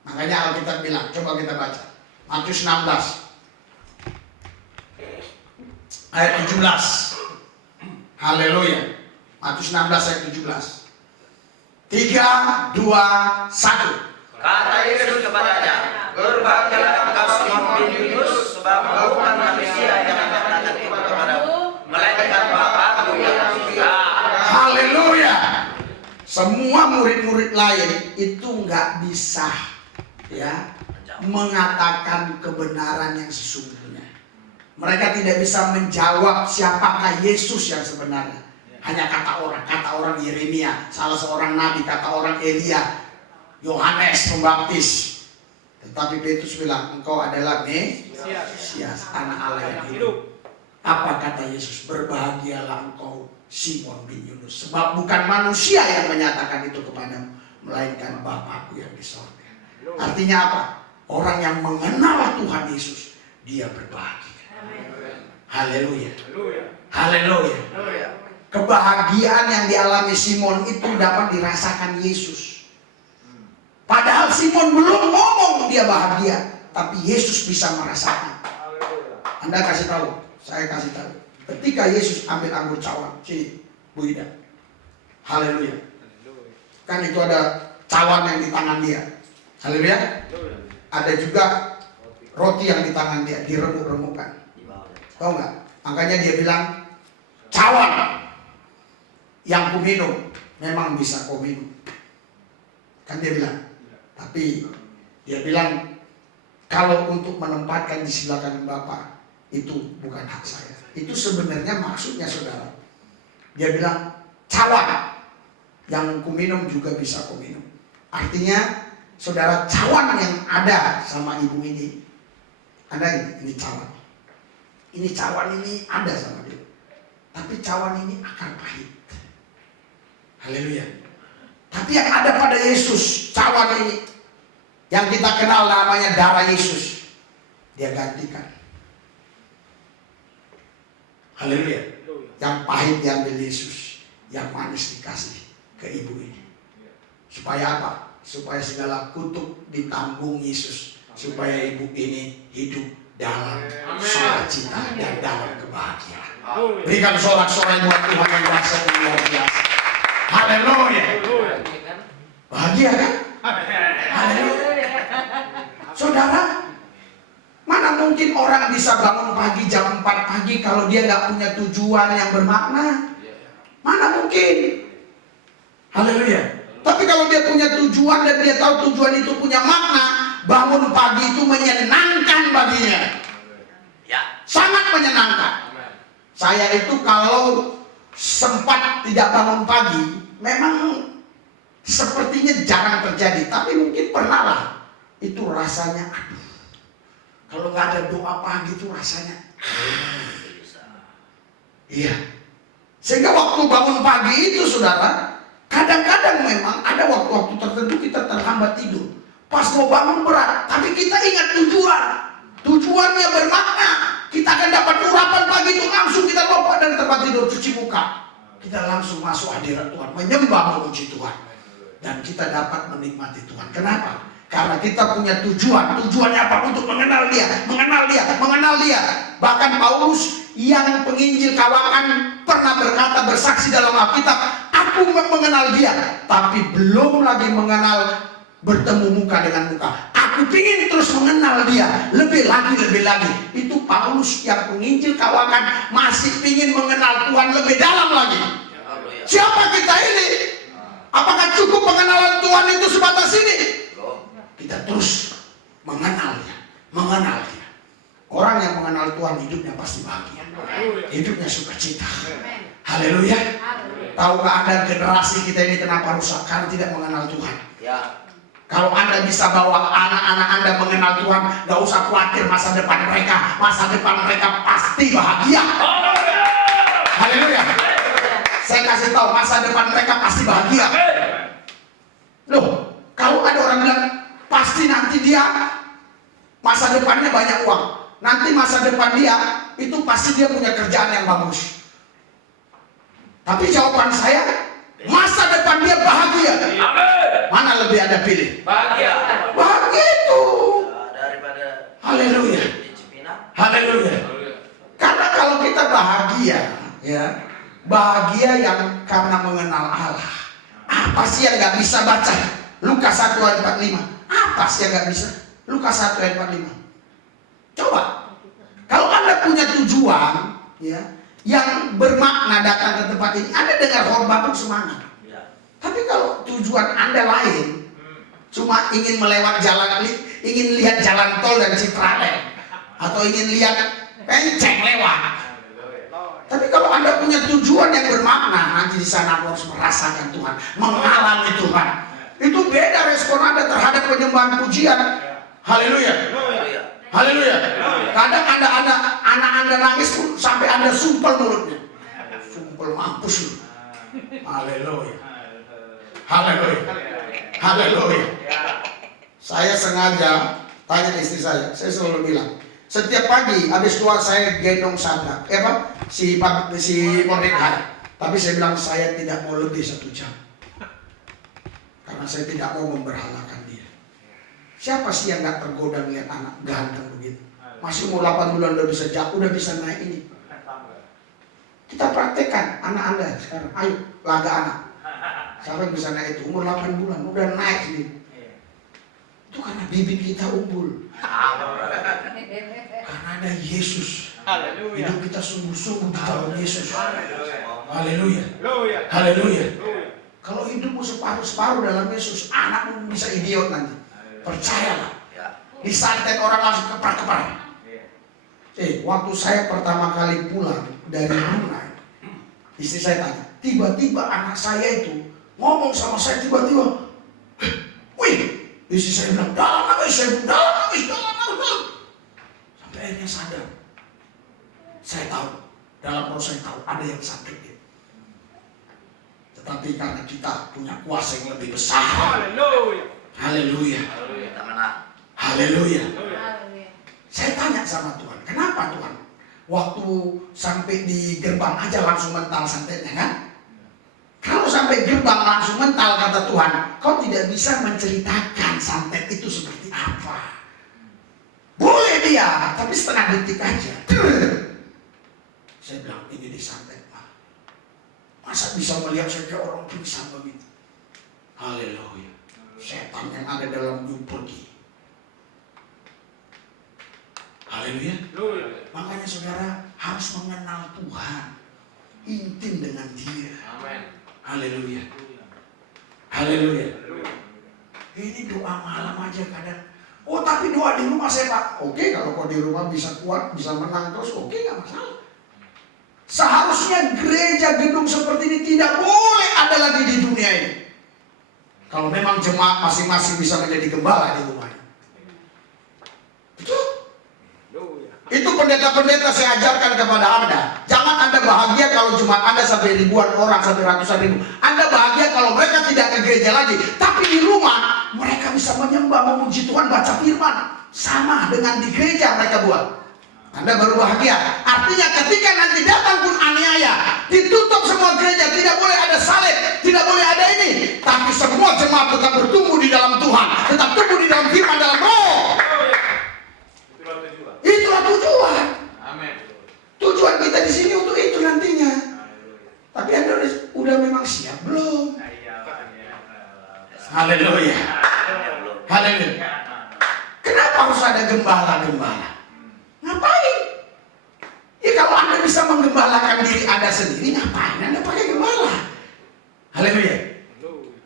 Makanya Alkitab bilang, coba kita baca. Matius 16. Ayat 17. Haleluya. Matius 16 ayat 17. 3, 2, 1. Kata Yesus kepadanya, Berbahagialah engkau Simon bin Yunus, sebab bukan manusia yang menyatakan itu kepadamu, melainkan Bapa-Ku yang di surga. Haleluya. Semua murid-murid lain itu nggak bisa ya mengatakan kebenaran yang sesungguhnya. Mereka tidak bisa menjawab siapakah Yesus yang sebenarnya. Hanya kata orang Yeremia, salah seorang nabi, kata orang Elia, Yohanes Pembaptis. Tetapi Petrus bilang, engkau adalah Mesias, anak Allah yang hidup. Apa kata Yesus? Berbahagialah engkau Simon bin Yunus, sebab bukan manusia yang menyatakan itu kepadamu, melainkan Bapa-Ku yang di surga. Artinya apa? Orang yang mengenal Tuhan Yesus, dia berbahagia. Haleluya. Haleluya. Kebahagiaan yang dialami Simon itu dapat dirasakan Yesus. Padahal Simon belum ngomong dia bahagia, tapi Yesus bisa merasakan. Anda kasih tahu, saya kasih tahu. Ketika Yesus ambil anggur cawan, sini, Bu Ida. Haleluya. Kan itu ada cawan yang di tangan dia. Haleluya. Ada juga roti yang di tangan dia, diremuk-remukkan. Tahu nggak? Makanya dia bilang, cawan yang ku minum, memang bisa kau minum. Kan dia bilang. Tapi dia bilang, kalau untuk menempatkan di sebelah kanan Bapa, itu bukan hak saya. Itu sebenarnya maksudnya saudara. Dia bilang, cawan yang ku minum juga bisa kau minum. Artinya, saudara, cawan yang ada sama ibu ini, Anda ini cawan. Ini cawan ini ada sama dia. Tapi cawan ini akan pahit. Haleluya. Tapi yang ada pada Yesus, cawan ini, yang kita kenal namanya darah Yesus, dia gantikan. Haleluya. Yang pahit diambil Yesus, yang manis dikasih ke ibu ini. Supaya apa? Supaya segala kutuk ditanggung Yesus, supaya ibu ini hidup dalam sukacita dan dalam kebahagiaan. Berikan sorak-sorai buat Tuhan yang kuasa dan luar biasa. Haleluya. Bahagia kan? Haleluya. Saudara, mana mungkin orang bisa bangun pagi jam 4 pagi kalau dia nggak punya tujuan yang bermakna? Mana mungkin? Haleluya. Tapi kalau dia punya tujuan dan dia tahu tujuan itu punya makna, bangun pagi itu menyenangkan baginya. Sangat menyenangkan. Saya itu kalau sempat tidak bangun pagi, memang sepertinya jarang terjadi, tapi mungkin pernah lah. Itu rasanya, aduh, kalau nggak ada doa pagi itu rasanya, iya. Sehingga waktu bangun pagi itu, saudara, kadang-kadang memang ada waktu-waktu tertentu kita terhambat tidur. Pas mau bangun berat, tapi kita ingat tujuan. Tujuannya bermakna. Kita akan dapat urapan pagi itu, langsung kita lompat dari tempat tidur, cuci muka. Kita langsung masuk hadirat Tuhan, menyembah memuji Tuhan. Dan kita dapat menikmati Tuhan. Kenapa? Karena kita punya tujuan. Tujuannya apa? Untuk mengenal dia, mengenal dia, mengenal dia. Bahkan Paulus yang penginjil kawakan pernah berkata, bersaksi dalam Alkitab, aku mengenal dia, tapi belum lagi mengenal bertemu muka dengan muka. Aku ingin terus mengenal dia lebih lagi. Itu Paulus yang penginjil kawakan masih ingin mengenal Tuhan lebih dalam lagi. Siapa kita ini? Apakah cukup pengenalan Tuhan itu sebatas ini? Kita terus mengenal dia. Orang yang mengenal Tuhan hidupnya pasti bahagia. Hidupnya sukacita. Haleluya. Tahukah Anda generasi kita ini kenapa rusak? Karena tidak mengenal Tuhan. Kalau Anda bisa bawa anak-anak Anda mengenal Tuhan, gak usah khawatir masa depan mereka. Masa depan mereka pasti bahagia. Haleluya. Saya kasih tahu, masa depan mereka pasti bahagia. Loh, kalau ada orang bilang pasti nanti dia masa depannya banyak uang, nanti masa depan dia itu pasti dia punya kerjaan yang bagus. Tapi jawaban saya, masa depan dia bahagia. Mana lebih Anda pilih? Bahagia itu. Daripada haleluya. Haleluya. Karena kalau kita bahagia, ya, bahagia yang karena mengenal Allah. Apa sih yang nggak bisa baca? Lukas 1:45. Apa sih yang nggak bisa? Lukas 1 ayat 45. Coba. Kalau Anda punya tujuan, ya, yang bermakna datang ke tempat ini, Anda dengar khotbah pun semangat. Tapi kalau tujuan Anda lain, cuma ingin melewat jalan, ingin lihat jalan tol dan Citraland, atau ingin lihat penceng lewat. Tapi kalau Anda punya tujuan yang bermakna, nanti di sana harus merasakan Tuhan, mengalami Tuhan. Itu beda respon Anda terhadap penyembahan pujian. Haleluya. Haleluya. Kadang anak Anda nangis pun sampai Anda sumpel mulutnya. Sumpel mampus lu. Haleluya. Haleluya. Haleluya. Saya sengaja tanya istri saya selalu bilang, setiap pagi habis keluar saya gendong Sadrak, si Mordekai. Tapi saya bilang saya tidak mau lebih 1 jam. Karena saya tidak mau memberhalakan dia. Siapa sih yang gak tergoda melihat anak ganteng begitu? Masih umur 8 bulan udah bisa naik ini. Kita praktekkan anak Anda sekarang. Ayo, laga anak. Siapa yang bisa naik itu? Umur 8 bulan udah naik sendiri. Itu karena bibit kita unggul. Karena ada Yesus. Hidup kita sungguh-sungguh di dalam Yesus. Haleluya. Haleluya. Kalau hidupmu separuh-separuh dalam Yesus, anakmu bisa idiot nanti. Percayalah. Disantet orang langsung kepar-kepar. Waktu saya pertama kali pulang dari Brunei, istri saya tanya, tiba-tiba anak saya itu ngomong sama saya tiba-tiba, wih, istri saya bilang, dalam nangis. Sampai akhirnya sadar. Saya tahu, dalam roh saya tahu ada yang sakit. Tetapi karena kita punya kuasa yang lebih besar. Haleluya. Haleluya. Haleluya. Saya tanya sama Tuhan, kenapa Tuhan? Waktu sampai di gerbang aja langsung mental santetnya kan? Kalau sampai gerbang langsung mental kata Tuhan, kau tidak bisa menceritakan santet itu seperti apa. Boleh dia, tapi setengah detik aja. Saya bilang ini disantet Pak. Masa bisa melihat saya kayak orang pingsan begitu? Haleluya. Setan yang ada dalam hidup pergi. Haleluya. Makanya saudara harus mengenal Tuhan, intim dengan Dia. Haleluya. Haleluya. Ini doa malam aja kadang. Oh tapi doa di rumah saya Pak. Oke, kalau kau di rumah bisa kuat, bisa menang terus, oke, nggak masalah. Seharusnya gereja gedung seperti ini tidak boleh ada lagi di dunia ini. Kalau memang jemaat masing-masing bisa menjadi gembala di rumahnya. Betul. Itu pendeta-pendeta saya ajarkan kepada Anda. Jangan Anda bahagia kalau jemaat Anda sampai ribuan orang, sampai ratusan ribu. Anda bahagia kalau mereka tidak ke gereja lagi. Tapi di rumah mereka bisa menyembah, memuji Tuhan, baca firman. Sama dengan di gereja mereka buat. Anda baru bahagia. Artinya ketika nanti datang pun aniaya, ditutup semua gereja, tidak boleh ada salib, tidak boleh ada ini. Tapi semua jemaat tetap bertumbuh di dalam Tuhan, tetap tumbuh di dalam firman, dalam roh. Itulah tujuan. Tujuan kita di sini untuk itu nantinya. Tapi Anda udah memang siap belum? Haleluya. Haleluya. Kenapa harus ada gembala-gembala? Ngapain? Ya kalau Anda bisa menggembalakan diri Anda sendiri, ngapain Anda pakai gembala? Haleluya.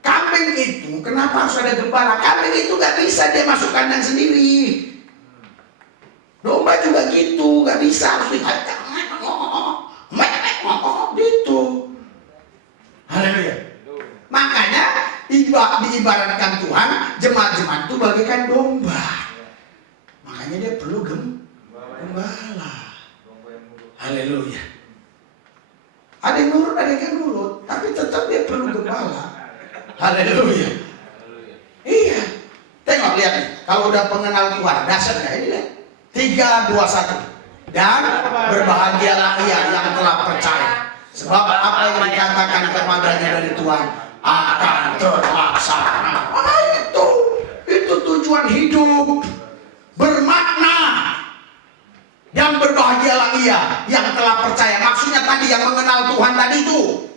Kambing itu kenapa harus ada gembala? Kambing itu gak bisa dia masuk kandang sendiri. Domba juga gitu, gak bisa harus gitu. Haleluya. Makanya diibaratkan Tuhan, jemaat-jemaat itu bagaikan domba. Makanya dia perlu gembala. Haleluya. Ada yang nurut, ada yang gak nurut, tapi tetap dia perlu gembala. Haleluya. Iya. Tengok, lihat nih. Kalau udah pengenal Tuhan, dasar gak ini lihat. 3, 2, 1. Dan berbahagialah ia yang telah percaya, sebab apa yang dikatakan kepadanya dari Tuhan akan terlaksana. Itu tujuan hidup bermakna. Dan berbahagialah ia yang telah percaya. Maksudnya tadi yang mengenal Tuhan tadi itu.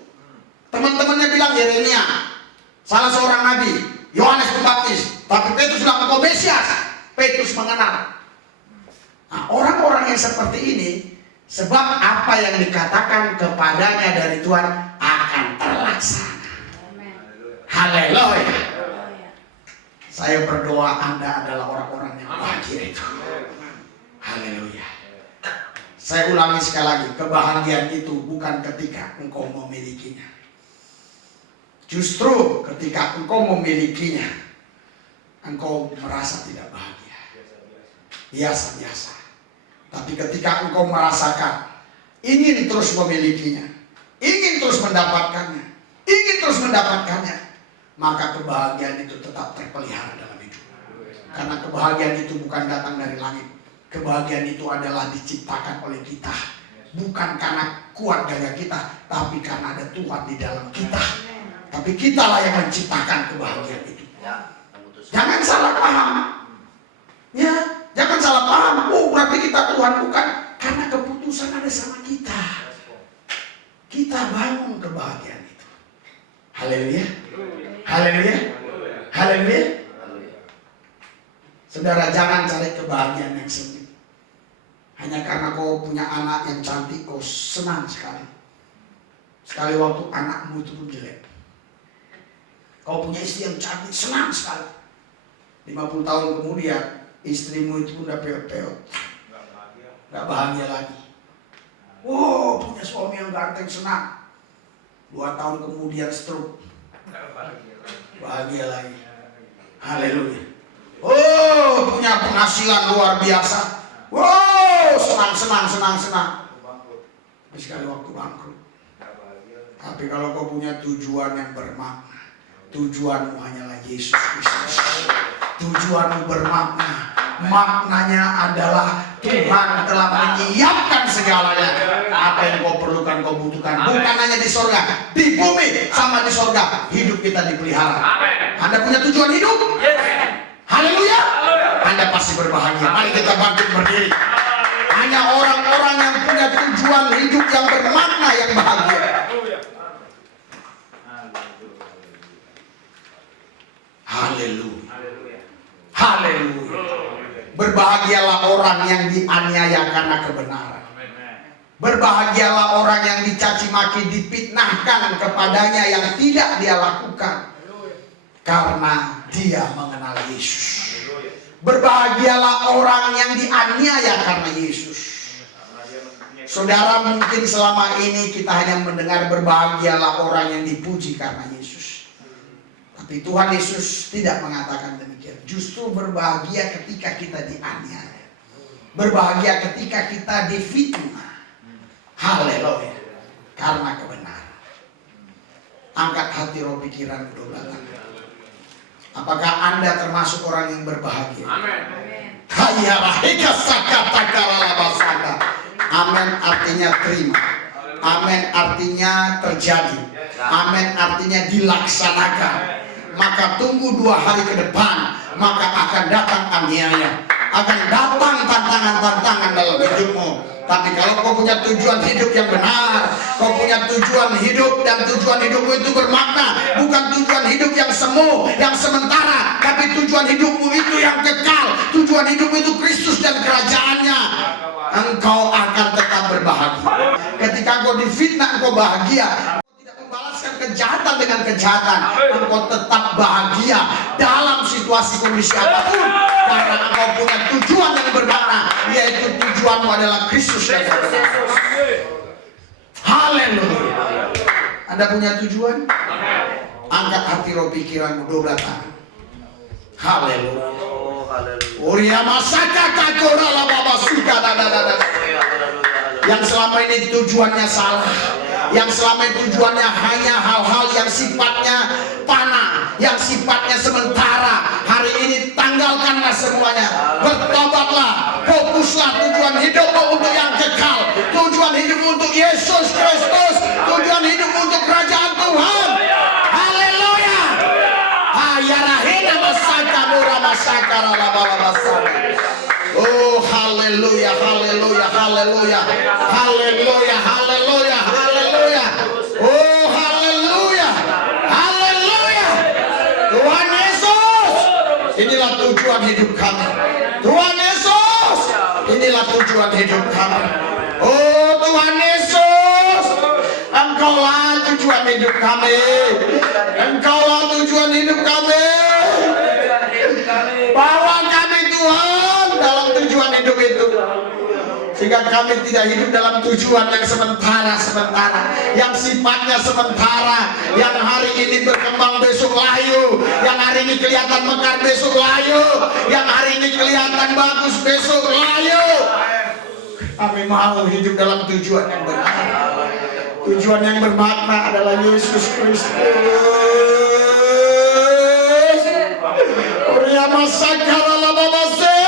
Teman-temannya bilang Yeremia, salah seorang nabi, Yohanes Pembaptis. Tapi Petrus bilang engkau Mesias. Petrus mengenal. Nah, orang-orang yang seperti ini, sebab apa yang dikatakan kepadanya dari Tuhan akan terlaksana. Haleluya. Saya berdoa Anda adalah orang-orang yang bahagia itu. Haleluya. Saya ulangi sekali lagi, kebahagiaan itu bukan ketika engkau memilikinya. Justru ketika engkau memilikinya, engkau merasa tidak bahagia. Biasa-biasa. Tapi ketika engkau merasakan ingin terus memilikinya, ingin terus mendapatkannya, maka kebahagiaan itu tetap terpelihara dalam hidup. Karena kebahagiaan itu bukan datang dari langit. Kebahagiaan itu adalah diciptakan oleh kita. Bukan karena kuat gaya kita, tapi karena ada Tuhan di dalam kita. Tapi kitalah yang menciptakan kebahagiaan itu. Jangan salah paham. Ya, jangan salah paham. Oh, berarti kita Tuhan, bukan. Karena keputusan ada sama kita. Kita bangun kebahagiaan itu. Haleluya. Haleluya. Haleluya. Saudara, jangan cari kebahagiaan yang sempit. Hanya karena kau punya anak yang cantik, kau senang sekali. Sekali waktu anakmu itu pun jelek. Kau punya istri yang cantik, senang sekali. 50 tahun kemudian, istrimu itu pun udah peot-peot. Gak bahagia lagi. Wow, punya suami yang ganteng, senang. 2 tahun kemudian stroke. Bahagia lagi. Haleluya. Oh, punya penghasilan luar biasa. Wow, senang. Tapi sekali waktu bangkrut. Tapi kalau kau punya tujuan yang bermakna, tujuanmu hanyalah Yesus Kristus. Tujuanmu bermakna. Maknanya adalah Tuhan telah menyiapkan segalanya. Apa yang kau perlukan, kau butuhkan. Bukan hanya di sorga, di bumi sama di sorga. Hidup kita dipelihara. Anda punya tujuan hidup? Haleluya. Anda pasti berbahagia. Mari kita bangkit berdiri. Hanya orang-orang yang punya tujuan hidup yang bermakna yang bahagia. Haleluya. Haleluya. Berbahagialah orang yang dianiaya karena kebenaran. Berbahagialah orang yang dicaci maki, dipitnahkan kepadanya yang tidak dia lakukan. Karena dia mengenal Yesus. Berbahagialah orang yang dianiaya karena Yesus. Saudara, mungkin selama ini kita hanya mendengar berbahagialah orang yang dipuji karena Yesus. Tapi Tuhan Yesus tidak mengatakan demikian. Justru berbahagia ketika kita dianiaya. Berbahagia ketika kita difitnah. Haleluya. Karena kebenaran. Angkat hati roh pikiran kedua belakang. Apakah Anda termasuk orang yang berbahagia? Amin. Amin artinya terima. Amin artinya terjadi. Amin artinya dilaksanakan. Maka tunggu 2 hari ke depan, maka akan datang aniaya, akan datang tantangan-tantangan dalam hidupmu. Tapi kalau kau punya tujuan hidup yang benar, kau punya tujuan hidup dan tujuan hidupmu itu bermakna, bukan tujuan hidup yang semu, yang sementara, tapi tujuan hidupmu itu yang kekal. Tujuan hidupmu itu Kristus dan kerajaannya. Engkau akan tetap berbahagia. Ketika kau difitnah, engkau bahagia. Membalaskan kejahatan dengan kejahatan, engkau tetap bahagia dalam situasi kondisi apapun, karena engkau punya tujuan yang bermakna, yaitu tujuanmu adalah Kristus dan kebenaran. Haleluya. Anda punya tujuan? Angkat hati roh pikiranmu 12 tangan. Haleluya. Uria masaka takora la baba suka dada. Yang selama ini tujuannya salah, yang selama ini tujuannya hanya hal-hal yang sifatnya panah, yang sifatnya sementara, hari ini tanggalkanlah semuanya. Bertobatlah, fokuslah tujuan hidupmu untuk yang kekal, tujuan hidupmu untuk Yesus Kristus, tujuan hidupmu untuk kerajaan Tuhan. Haleluya. Ayarahina masaka mura masaka ralabala masaka. Oh haleluya, haleluya, haleluya, haleluya, haleluya, haleluya. Oh haleluya, haleluya. Tuhan Yesus, inilah tujuan hidup kami. tujuan hidup kami. Oh Tuhan Yesus, Engkaulah tujuan hidup kami. Engkaulah tujuan hidup kami. Bawa kami Tuhan dalam tujuan hidup itu, sehingga kami tidak hidup dalam tujuan yang sementara, yang sifatnya sementara, yang hari ini berkembang besok layu, yang hari ini kelihatan mekar besok layu, yang hari ini kelihatan bagus besok layu. Kami mau hidup dalam tujuan yang benar. Tujuan yang bermakna adalah Yesus Kristus. Uria masakara lababase.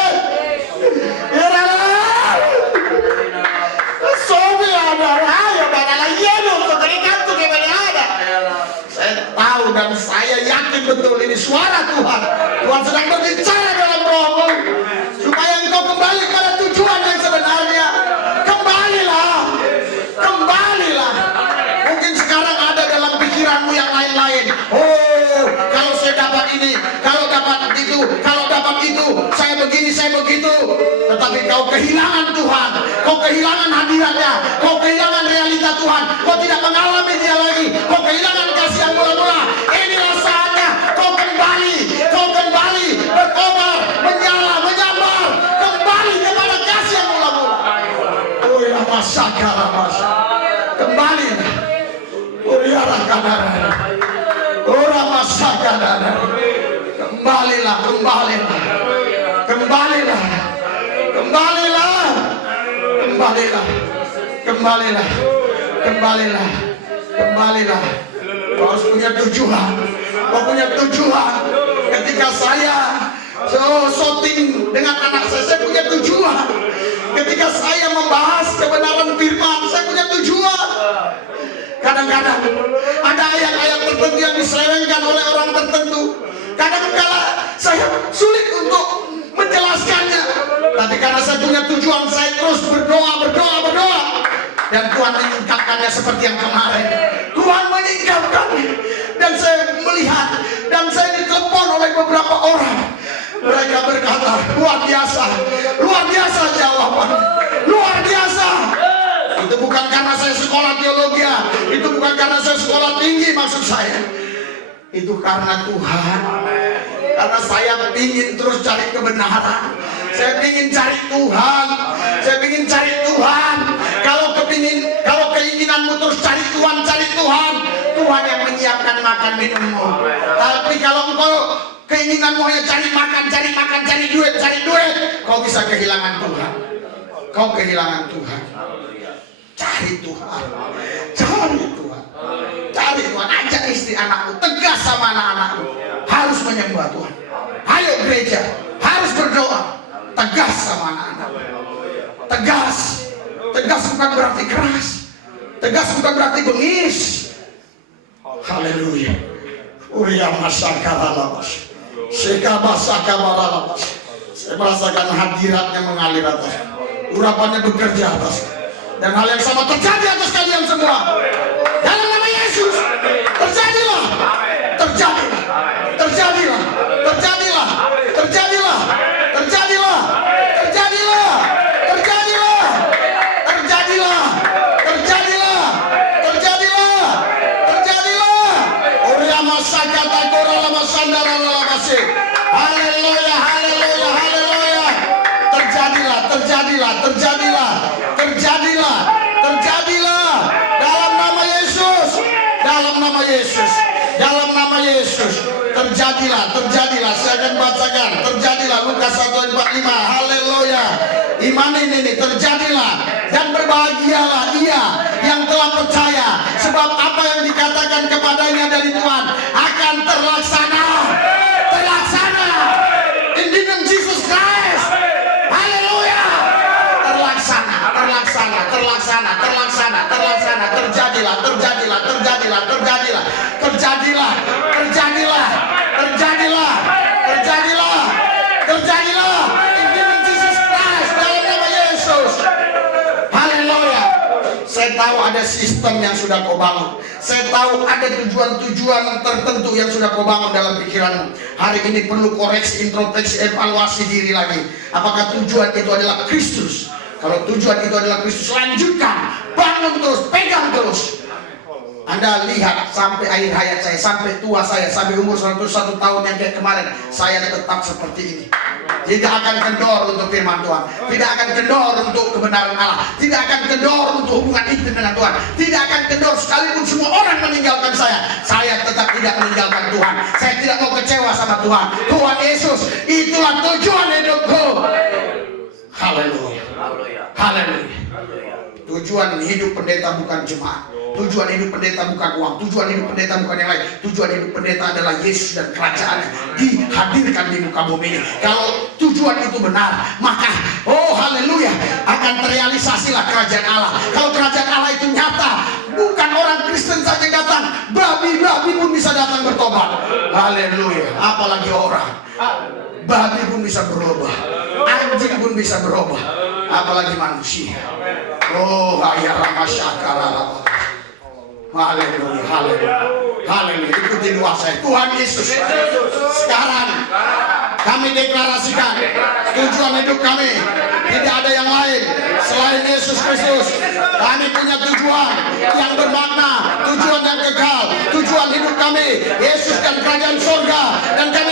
Saya tahu dan saya yakin betul ini suara Tuhan. Tuhan sedang berbicara dalam rohmu supaya engkau kembali pada tujuan yang sebenarnya. Kembalilah. Mungkin sekarang ada dalam pikiranmu yang lain-lain. Oh, kalau saya dapat ini, kalau dapat itu, saya begini, saya begitu. Tetapi kau kehilangan Tuhan, kau kehilangan hadiratnya, kau kehilangan realita Tuhan, kau tidak mengalami dia lagi, kau kehilangan kasih yang mula-mula. Inilah saatnya kau kembali berkobar, menyambar, kembali kepada kasih yang mula-mula. Oh ya masyarakat, kembali. Oh ya rakyat, oh masyarakat, kembalilah. Kau harus punya tujuan. Kau punya tujuan. Ketika saya shooting dengan anak saya punya tujuan. Ketika saya membahas kebenaran firman, saya punya tujuan. Kadang-kadang ada ayat-ayat tertentu yang diselewengkan oleh orang tertentu. Kadang-kala saya sulit untuk menjelaskannya. Tapi karena saya punya tujuan, saya terus berdoa. Dan Tuhan menyingkapkannya seperti yang kemarin. Tuhan menyingkapkannya. Dan saya melihat, dan saya ditelepon oleh beberapa orang. Mereka berkata, luar biasa jawaban, luar biasa. Itu bukan karena saya sekolah teologi, itu bukan karena saya sekolah tinggi maksud saya. Itu karena Tuhan. Karena saya ingin terus cari kebenaran. Saya ingin cari Tuhan. Kalau keinginanmu terus cari Tuhan. Tuhan yang menyiapkan makan minummu. Tapi kalau engkau keinginanmu hanya cari makan, cari duit, kau bisa kehilangan Tuhan. Cari Tuhan. Ajak istri anakmu, tegas sama anak-anakmu, harus menyembah Tuhan. Ayo gereja, harus berdoa, tegas sama anak-anakmu. Tegas bukan berarti keras, tegas bukan berarti bengis. Haleluya. Uria masyakalalamas, sekabasakabaralamas. Saya merasakan hadiratnya mengalir atas, urapannya bekerja atas, dan hal yang sama terjadi atas kalian semua. Dalam nama Yesus, terjadilah. Uria masakata korala masandara lamase. Haleluya. Terjadilah dalam nama Yesus. Terjadilah. Saya akan bacakan. Terjadilah Lukas 1:45. Haleluya. Iman ini terjadilah, dan berbahagialah ia yang telah percaya, sebab apa yang dikatakan kepadanya dari Tuhan akan terlaksana. In the name of Jesus Christ. Haleluya. Terlaksana. Terjadilah. In the name of Jesus Christ. Dalam nama Yesus. Haleluya. Saya tahu ada sistem yang sudah kau bangun. Saya tahu ada tujuan-tujuan tertentu yang sudah kau bangun dalam pikiranmu. Hari ini perlu koreksi, introspeksi, evaluasi diri lagi. Apakah tujuan itu adalah Kristus? Kalau tujuan itu adalah Kristus, lanjutkan, bangun terus, pegang terus. Anda lihat sampai akhir hayat saya, sampai tua saya, sampai umur 101 tahun yang kayak kemarin, saya tetap seperti ini. Tidak akan kendor untuk firman Tuhan, tidak akan kendor untuk kebenaran Allah, tidak akan kendor untuk hubungan intim dengan Tuhan, tidak akan kendor sekalipun semua orang meninggalkan saya tetap tidak meninggalkan Tuhan. Saya tidak mau kecewa sama Tuhan. Tuhan Yesus, itulah tujuan hidupku. Haleluya. Haleluya. Tujuan hidup pendeta bukan jemaat. Tujuan hidup pendeta bukan uang. Tujuan hidup pendeta bukan yang lain. Tujuan hidup pendeta adalah Yesus dan kerajaannya dihadirkan di muka bumi ini. Kalau tujuan itu benar, maka oh haleluya, akan terrealisasilah kerajaan Allah. Kalau kerajaan Allah itu nyata, bukan orang Kristen saja yang datang, babi-babi pun bisa datang bertobat. Haleluya. Apalagi orang, babi pun bisa berubah, anjing pun bisa berubah, apalagi manusia. Oh ayah masyarakat. Haleluya, haleluya, haleluya. Ikuti doa saya. Tuhan Yesus, sekarang kami deklarasikan tujuan hidup kami tidak ada yang lain selain Yesus Kristus. Kami punya tujuan yang bermakna, tujuan yang kekal, tujuan hidup kami Yesus dan kerajaan surga, dan kami